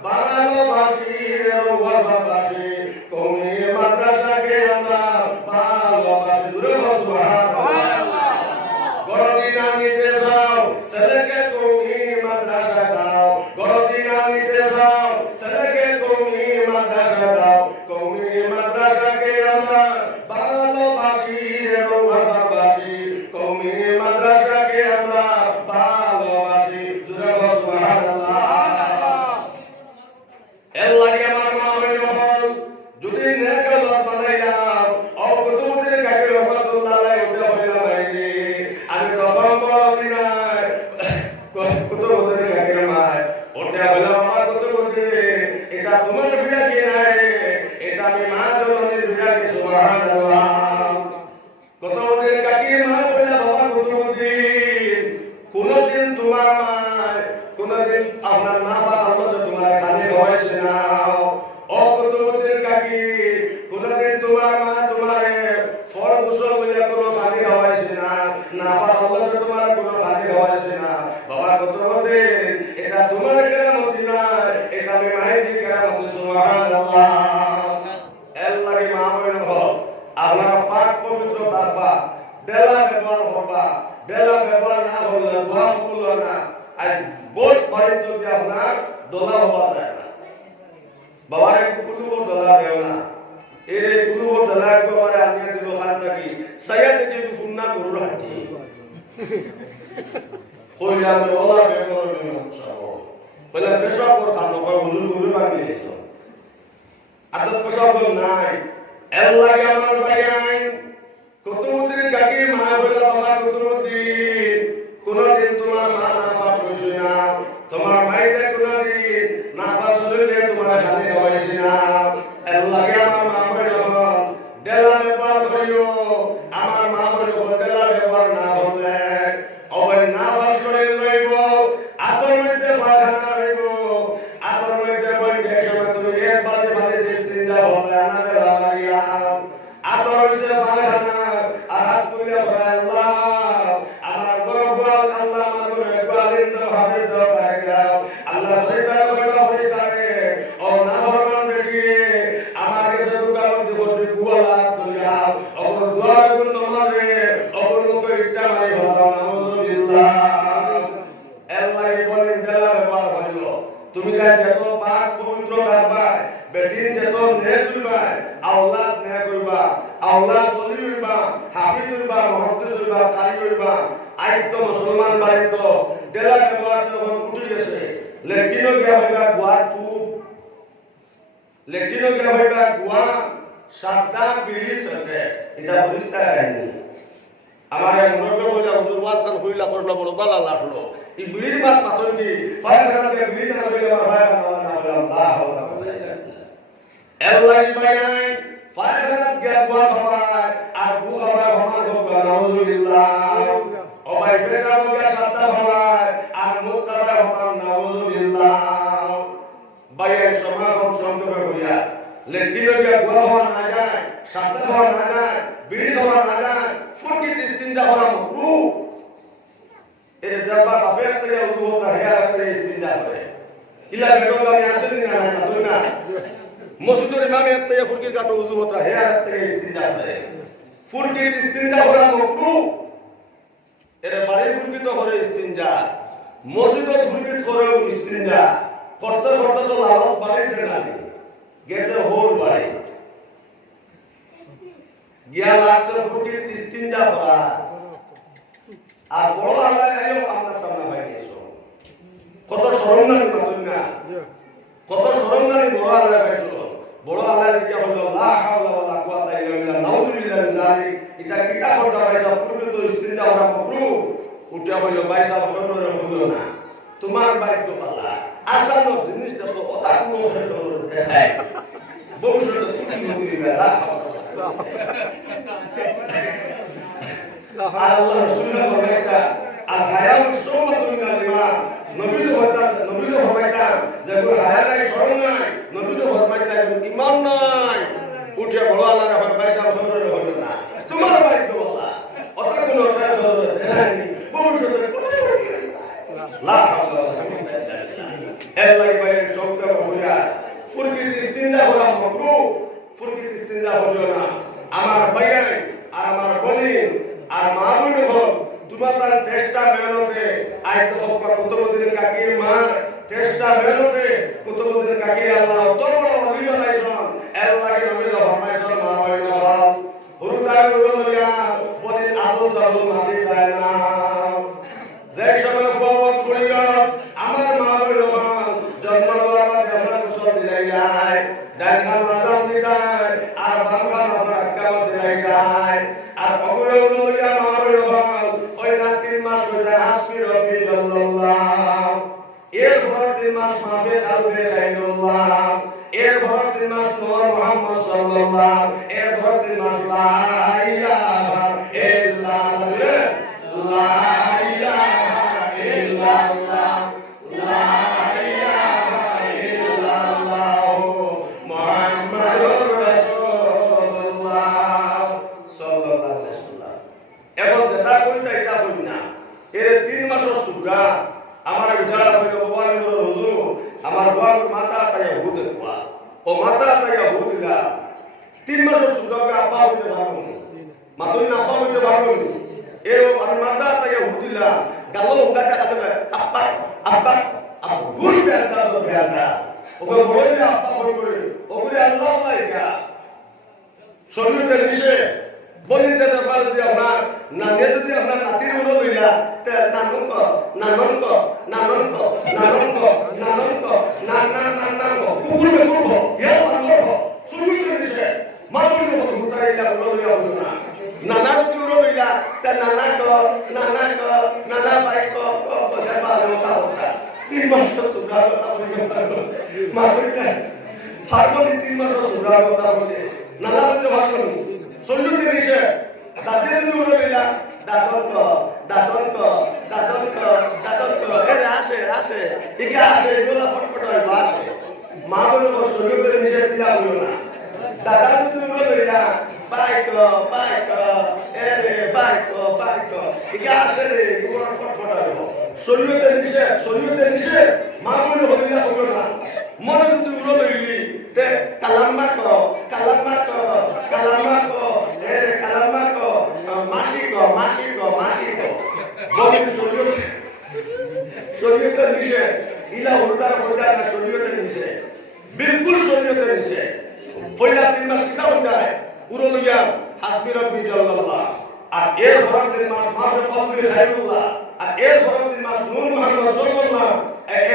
ভালোবাসি রে ওয়াবাসি কওমি মাদ্রাসাকে আমরা ভালোবাসি রে সুবহানাল্লাহ গরদিন আনিতে চাও ছেলেকে কওমি মাদ্রাসা দাও গরদিন আনিতে চাও ছেলেকে কওমি মাদ্রাসা দাও কওমি মাদ্রাসাকে আমরা ভালোবাসি রে ওয়াবাসি কওমি মাদ্রাসাকে আমরা ভালোবাসি জুরে সুবহানাল্লাহ এর লাগে আমার মা হল যদি নেক আল্লাহ বানাই দাও ও কতদিন কাকে রহমতুল্লাহ আলাইহি উঠে হইলা ভাইজি আমি তখন বড় দিনাই কতদিন কাকে মাই উঠে হইলা বাবা কতদিন এটা তোমার বিড়া কি নাই এটা আমি মা জননীর বিড়া কি সুবহানাল্লাহ কতদিন কাকি মা হইলা বাবা কতদিন কোনদিন তোমার মা কোনদিন আপনার না বা আল্লাহ তোমার খালি হয়েছে না ও কতদিন কাকি কোনদিন তোমার মা তোমারে ফল গোসল হইয়া কোনো খালি হয়েছে না না বা আল্লাহ তোমার কোনো খালি হয়েছে না বাবা কতদিন এটা তোমার কেরামতি না এটা আমি মাইজি কেরামতি সুবহানাল্লাহ এর লাগে মা হইল আপনারা পাক পবিত্র থাকবা বেলা ব্যবহার করবা বেলা ব্যবহার না হলে দোয়া কবুল হয় না আর বহুত বাড়ি যদি আপনার দোলা হওয়া যায় না বাবার কোনো দোলা দেও না এর কোনো দোলা একবারে আমি দিল খান থাকি সাইয়া থেকে ফুন্না গরুর হাঁটি কইলা আমি ওলা বেগর নিলাম সব কইলা পেশাব কর খানো কই হুজুর হুজুর বাকি এসো আদত পেশাব নাই এর লাগে আমার ভাই আইন কতদিন কাকি মা বলা বাবা কতদিন কোনদিন তোমার মা না পাপ হইছে না তোমার মাইরে কোনদিন না পাপ শুনলে তোমার শালি হইছে না এর লাগে আমার মা বলল ডেলা ব্যাপার করিও আমার মা বলল ডেলা ব্যাপার না হলে ওই না পাপ শরীর লইব আতর মধ্যে পায়খানা লইব আতর মধ্যে বইতে বেটিন যেত নে কইবা আওলাদ নে কইবা আওলাদ বলি কইবা হাফিজ কইবা মুহাদ্দিস কইবা কারি কইবা আইতো মুসলমান বাইতো দেলা কেবার যখন উঠি গেছে লেটিনো গিয়া হইবা গুয়া তুপ লেটিনো গিয়া হইবা গুয়া সাদা বিড়ি সকে এটা পরিষ্কার কাহিনী আমার এক মুরব্বী কইলা হুজুর ওয়াজ কান হইলা করলো বড় বালা লাগলো এই বিড়ির মাত মাথন দি ফায়খানাতে বিড়ি না হইলে আমার ফায়খানা না হইলে আল্লাহ আল্লাহ বাইনাই ফায়খানাত গিয়া গুয়া খাবায় আর গু খাবায় হমার হোক নাউজুবিল্লাহ ও ভাই ফেরা গিয়া সাদা খাবায় আর মুখ খাবায় হমার নাউজুবিল্লাহ বাইয়ের সমাগম সংগ্রহ করিয়া লেটিনো গিয়া গুয়া হওয়া না যায় সাদা হওয়া না যায় বিড়ি হওয়া না যায় ফুরকি ইস্তিনজা হওয়া মাকরু এর দাবা বাপে করে উযু হতা হেয়া করে ইস্তিনজা করে ইলা বেডঙ্গা মে আসেন না না তুই না মসজিদের ইমামে একটা ফুরকির কাটো উযু হতা হেয়া করে ইস্তিনজা করে ফুরকি ইস্তিনজা হওয়া মাকরু এর বাড়ি ফুরকি তো করে ইস্তিনজা মসজিদের ফুরকি করে ইস্তিনজা করতে করতে তো লালস বাড়াইছে না গেছে হোল বাড়ি গিয়া লাগছে ফুটির ইস্তিনজা করা আর বড় আল্লাহ আইও আমার সামনে ভাই এসো কত শরম না মাতুন না কত শরম না বড় আল্লাহ ভাইছো বড় আল্লাহ দিকে হলো লা হাওলা ওয়ালা কুওয়াতা ইল্লা বিল্লাহ নাউযুবিল্লাহ মিন যালিক এটা কিটা কথা ভাইছা ফুটির তো ইস্তিনজা করা মাকরু উঠা হইলো বাইসা হলো হলো না তোমার বাইক তো আল্লাহ আসানো জিনিস দেখো ওটা কোনো হলো দেখায় ভবিষ্যতে তুমি নদীবে লা আল্লাহ রাসূলের কথা আর হায়াউ সুমাতুন কালিমা নবীর কথা নবীর হবাইটা যে গো হায়া নাই শরম নাই নবীর হবাইটা ঈমান নাই উঠে বড় আল্লাহর হয় পয়সা হলো হলো না তোমার বাইক তো আল্লাহ ওটা কোনো হলো দেখায় ভবিষ্যতে লা হাওলা ওয়ালা কুওয়াতা ইল্লা বিল্লাহ আল্লাহ বাইরে শব্দ হইয়া ফুরকি ইস্তিনজা করা মাকরু ফুরকি ইস্তিনজা হলো না আমার ভাইয়াই আর আমার বোন আর মা বোন হল তোমার তার চেষ্টা মেহনতে আয় তো কুতুবউদ্দিন কাকির মা চেষ্টা মেহনতে কুতুবউদ্দিন কাকির আল্লাহ তো বড় অলি বানাইছেন আল্লাহকে নবী ফরমাইছেন মা বোন হল হুরুদার উলুয়া বলি আবুল জাবুল মাটি যায় না যে সময় ফওয়াত ছড়ি গেল আমার মা বোন হল জন্ম হওয়ার পর আমার কুসল দিলাই যায় ডাইখান মাজাম দিলাই আর বাংলা মাজার কাম দিলাই যায় আর অগরে উলুয়া মা বোন হল কয়না 3 মাস হইছে হাসমি রব্বি জাল্লাল্লাহ এর পর 3 মাস মাফে কালবে খাইরুল্লাহ এর পর 3 মাস নূর মুহাম্মদ সাল্লাল্লাহ এর পর 3 মাস লা ইলাহা ইল্লাল্লাহ লা ইলাহা ইল্লাল্লাহ লা ইলাহা ইল্লাল্লাহ মুহাম্মাদুর রাসূলুল্লাহ সাল্লাল্লাহু আলাইহি ওয়াসাল্লাম এখন যেটা কইতা এটা কই না এর 3 মাসের সুগা আমার বিচারা হইল বাবা হুজুর আমার বাবার মাথা তাই হুদ কোয়া ও মাথা তাই হুদলা 3 মাসের সুগা আব্বা হইতে পারবো মাতুন না আব্বা হইতে পারবো এর আমি মাথা তাই হুদলা গালো উঙ্গাটা কাটবে আব্বা আব্বা আব্বুল বেটা তো বেটা ওকে বলে আব্বা বলে ওরে আল্লাহ লাইকা শরীরের বিষয়ে বলিতে দরবার দি আপনার না যদি আপনার নাতির উড়ো লইলা তে নানক নানক নানক নানক নানক না না না না কুকুর কুকুর ইয়া আল্লাহ শরীরের বিষয়ে মাতুর মতো হুতাইলা উড়ো লইয়া হলো না নানা যদি উড়ো লইলা তে নানা বাইক বলে বারো কথা 3 মাস সুগা কথা বলতে পারবো মাতুর কাই হারমোনি 3 মাস সুগা কথা বলে নানা বলতে পারবো শরীরের বিষয়ে দাঁতে যদি উড়ো লইলা দাঁতঙ্ক দাঁতঙ্ক দাঁতঙ্ক দাঁতঙ্ক এরে আসে আসে একে আসে এগুলা ফটফট হয় আসে মা বলে শরীরের বিষয়ে দিলা হলো না দাদা যদি উড়ো লইলা বাইক বাইক এরে বাইক বাইক একে আসে রে এগুলা ফটফট হয় শরীরের বিষয়ে মা বলে হইলা হলো না মনে যদি উড়ো লইলি তে কালাম্মা ক কালাম্মা ক কালাম্মা ক এরে কালাম্মা ক মাসি ক মাসি ক মাসি ক বলি শরীয়তের বিষয়ে ইলা উল্টা উল্টা না শরীয়তের বিষয়ে বিলকুল শরীয়তের নিচে পয়লা 3 মাস কিতা হইতায় উরুলিয়া হাসবি রাব্বি জাল্লাল্লাহ আর এর ফরক 3 মাস মাফে কলবি খায়রুল্লাহ আর এর ফরক 3 মাস নূর মুহাম্মদ সাল্লাল্লাহ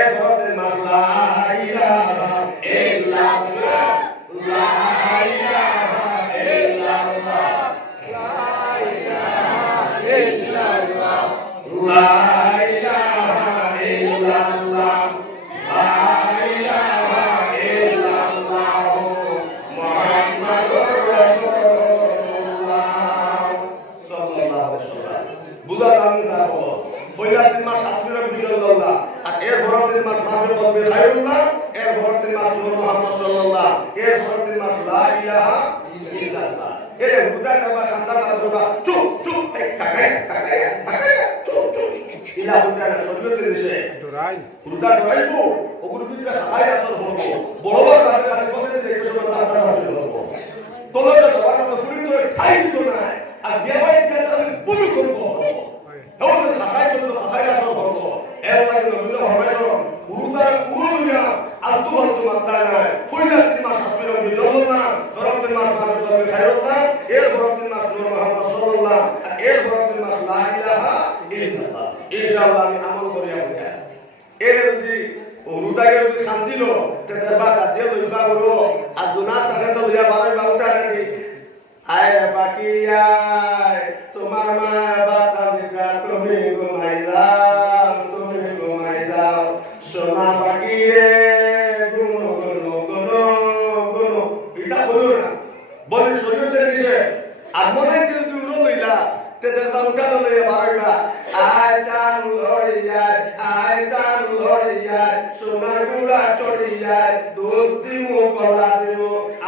এর ফরক 3 মাস লা ইলাহা ইল্লাল্লাহ লা ইলাহা ইল্লাল্লাহ লা ইলাহা ইল্লাল্লাহ লা ইলাহা ইল্লাল্লাহ লা ইলাহা ইল্লাল্লাহ মুহাম্মাদুর রাসূলুল্লাহ সাল্লাল্লাহু আলাইহি ওয়াসাল্লাম বুঝা আমি যাব পয়লা 3 মাস হাসবি রাব্বি জাল্লাল্লাহ আর এর ফরক 3 মাস মাফে কলবি খায়রুল্লাহ এর ফরক 3 মাস নূর মুহাম্মদ সাল্লাল্লাহ এর ফরক 3 মাস লা ইলাহা ইল্লাল্লাহ এর বুঝা যাবা খান্দার কথা চুপ চুপ এক টাকায় চুপ চুপ ইলা বুঝা শরীয়তের নিচে ডরাই বুঝা ডরাইবো ওগুলো ভিতরে হাই আসল হবো বড় বড় কাজে কাজে বলে যে এই সময় আপনারা হবো তোমরা জবান না শুনি তো ঠাই দিত না আর বিয়াবাই কে আমি পুরো করব হবো খাই তো খাই আসল হবো এর লাগে নবী হরমাইছো উরুদার উরুলিয়া আদু আদু মাতানা পয়লা 3 মাস হাসবি রাব্বি জাল্লাল্লাহ ফরক 3 মাস মাফে কলবি খায়রুল্লাহ এর ফরক 3 মাস নূর মুহাম্মদ সাল্লাল্লাহ এর ফরক 3 মাস লা ইলাহা ইল্লাল্লাহ ইনশাআল্লাহ আমি আমল করি আপনাকে এর যদি উরুদাকে যদি শান্তিল তে দরবার কাটিয়ে লইবা বলো আর জুনা তাকে তো লইয়া বারে বাউটা নাকি আয় বাকিয়ায় তোমার মা বাতা দেখা তুমি ঘুমাই যাও সোনা বাকিরে গুনো গুনো গুনো গুনো এটা বলো না বলে শরীয়তের নিচে আর মনে তুই দূর লইলা তে দরবার উঠা লইয়া বারবা আয় চালু হইয়া সোনার গুড়া চড়িয়া দুধ দিব কলা দিব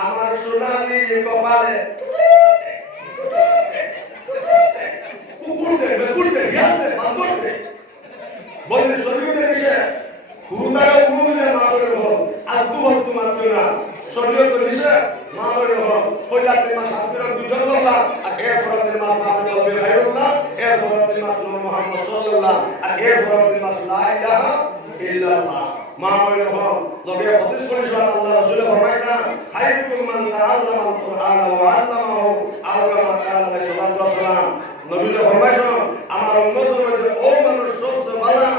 আমার সোনালি কপালে কুকুরতে গেলতে বান্দরতে বলে শরীয়তের নিচে হুরুদারা উরুলে মাবরে হল আদু হলতু মাত্র না শরীয়তের নিচে মাবরে হল পয়লা 3 মাস হাসবি রাব্বি জাল্লাল্লাহ আর এর ফরক 3 মাস মাফে কলবি খায়রুল্লাহ এর ফরক 3 মাস নূর মুহাম্মদ সাল্লাল্লাহ আর এর ফরক 3 মাস লা ইলাহা ইল্লাল্লাহ মাবরে হল নবী হাদিস পড়েছেন আল্লাহ রাসূল ফরমায়না খায়রুকুম মান তাআল্লামাল কুরআনা ওয়া আল্লামাহু আও কামা ক্বালা সাল্লাল্লাহু আলাইহি ওয়াসাল্লাম নবী ফরমায়ছেন আমার উম্মতের মধ্যে ও মানুষ সবচেয়ে ভালো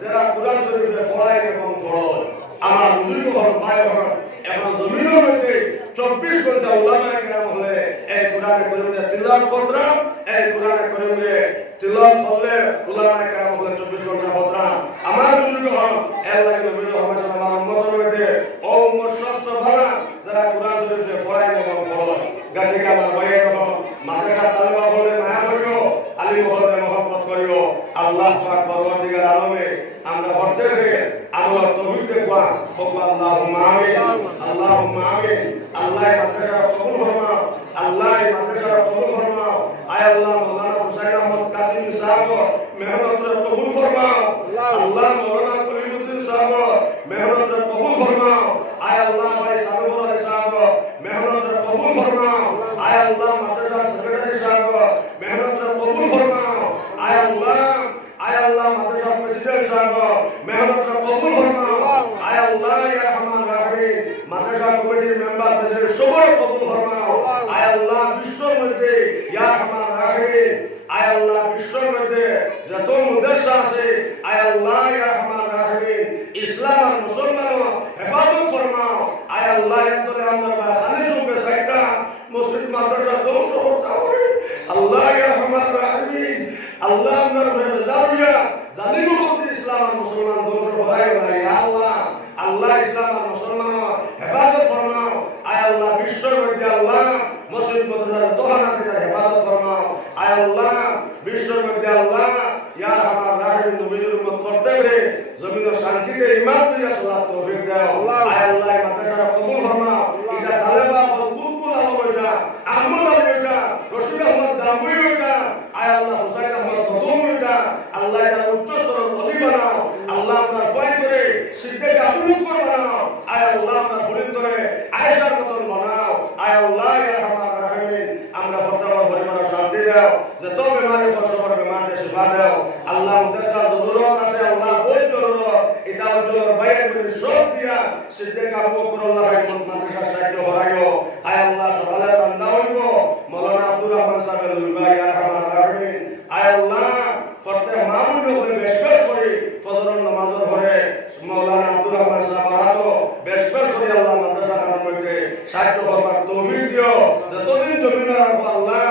যারা কুরআন শরীফে পড়ায় এবং পড়ায় আমার বুজুর্গ হল ভাই হল এবং জমিনের মধ্যে 24 ঘন্টা উলামায়ে কেরাম হলে এই কুরআনে কারীমের তিলাওয়াত করতাম এই কুরআনে কারীমের তিলাওয়াত করলে উলামায়ে কেরাম হলে 24 ঘন্টা করতাম আমার বুজুর্গ হল এর লাগে নবী ফরমায়ছেন আমার উম্মতের মধ্যে ও উম্মত সবচেয়ে ভালো যারা কুরআন শরীফে পড়ায় এবং পড়ায় গাজী কামাল ভাইয়ের হল মাদ্রাসা তালেবা হলে মায়া করিও আলিম হলে মহব্বত করিও আল্লাহ পাক পরওয়ারদিগার আলমে আমরা প্রত্যেকে আল্লাহর তৌফিক দেওয়া হোক আল্লাহুম্মা আমিন আল্লাহুম্মা আমিন আল্লাহ মাদ্রাসা কবুল ফরমাও আল্লাহ মাদ্রাসা কবুল ফরমাও আয় আল্লাহ মাওলানা হুসাইন আহমদ কাসিম সাহেব মেহনত কবুল ফরমাও আল্লাহ মাওলানা কলিমুদ্দিন সাহেব মেহনত কবুল ফরমাও আয় আল্লাহ ভাই সাবির আলী সাহেব মেহনত কবুল ফরমাও আয় আল্লাহ মাদ্রাসা সেক্রেটারি সাহেব মেহনত কবুল ফরমাও আয় আল্লাহ মাদ্রাসা প্রেসিডেন্ট সাহেব মেহনত কবুল ফরমাও আয় আল্লাহ ইয়া রহমান রাহিম মাদ্রাসা কমিটির মেম্বার প্রেসিডেন্ট সবার কবুল ফরমাও আয় আল্লাহ বিশ্বের মধ্যে ইয়া রহমান রাহিম আয় আল্লাহ বিশ্বের মধ্যে যত মাদ্রাসা আছে আয় আল্লাহ ইয়া রহমান রাহিম ইসলাম আর মুসলমান হেফাজত ফরমাও আয় আল্লাহ এতলে আমরা খালি সুবে সাইতা মসজিদ মাদ্রাসা ধ্বংস করতে হবে আল্লাহ ইয়া রহমান রাহিম আল্লাহ আমরা জালিয়া জালিম মুক্তির ইসলাম আর মুসলমান ধ্বংস হয় ইয়া আল্লাহ আল্লাহ ইসলাম আর মুসলমান হেফাজত ফরমাও আয় আল্লাহ বিশ্বের মধ্যে আল্লাহ মসজিদ মাদ্রাসা দোহান আছে হেফাজত ফরমাও আয় আল্লাহ বিশ্বের মধ্যে আল্লাহ ইয়া রহমান রাহিম নবীর উম্মত করতে রে জমিনের শান্তিতে ঈমান দিয়া সালাত তৌফিক দাও আয় আল্লাহ মাদ্রাসা কবুল ফরমাও এটা তালেবা বুলবুল আলমা আহমদ আলমা রশিদ আহমদ দামুইটা আয় আল্লাহ হুসাইন আহমদ বদমুইটা আল্লাহ এর উচ্চ স্তরের ওলি বানাও আল্লাহ আমরা ফয় করে সিদ্দিক আবু বকর বানাও আয় আল্লাহ আমরা ফরিদ করে আয়েশার মতন বানাও আয় আল্লাহ ইয়া রহমান রাহিম আমরা ফতোয়া পরিবার শান্তি দাও যত বেমারি সবার বেমারে শিফা দাও আল্লাহ মুদাসসার জরুরত আছে আল্লাহ বহুত জরুরত এটা অঞ্চলের বাইরে সব দিয়া সিদ্দিক আবু বকর আল্লাহ মাদ্রাসার সাহিত্য হরাইও আয় আল্লাহ সকালে চান্দা হইব মৌলানা আব্দুর রহমান সাহেবের লুইবাই রহমান রাহিমিন আয় আল্লাহ প্রত্যেক মামুনকে বেশ বেশ করে ফজরের নামাজের ঘরে মৌলানা আব্দুর রহমান সাহেব হাতো বেশ বেশ করে আল্লাহ মাদ্রাসা খানার মধ্যে সাহিত্য হবার তৌফিক দিও যতদিন জমিন রাখো আল্লাহ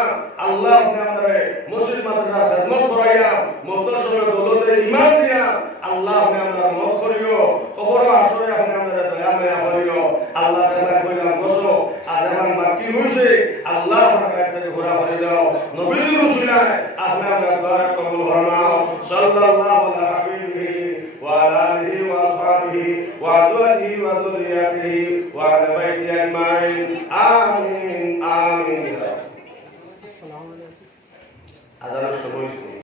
আল্লাহ আপনি আমাদের মসজিদ মাদ্রাসার খেদমত করাইয়া মওতের সময় দৌলতে ঈমান দিয়া আল্লাহ আপনি আমরা মাফ করিও কবর আসরে আপনি আমাদের দয়া মায়া করিও আল্লাহ তাআলা কইলাম বসো আর এখন বাকি হইছে আল্লাহ আপনার কাছ থেকে ঘোরা করে দাও নবীর রাসূলায় আপনি আমরা দয়া কবুল ফরমাও সাল্লাল্লাহু আলাইহি ওয়া আলা আলিহি ওয়া আসহাবিহি ওয়া আজওয়াজিহি ওয়া যুররিয়াতিহি ওয়া আলা বাইতিহি আজমাইন আমিন আমিন আসসালামু আলাইকুম আদানের সময়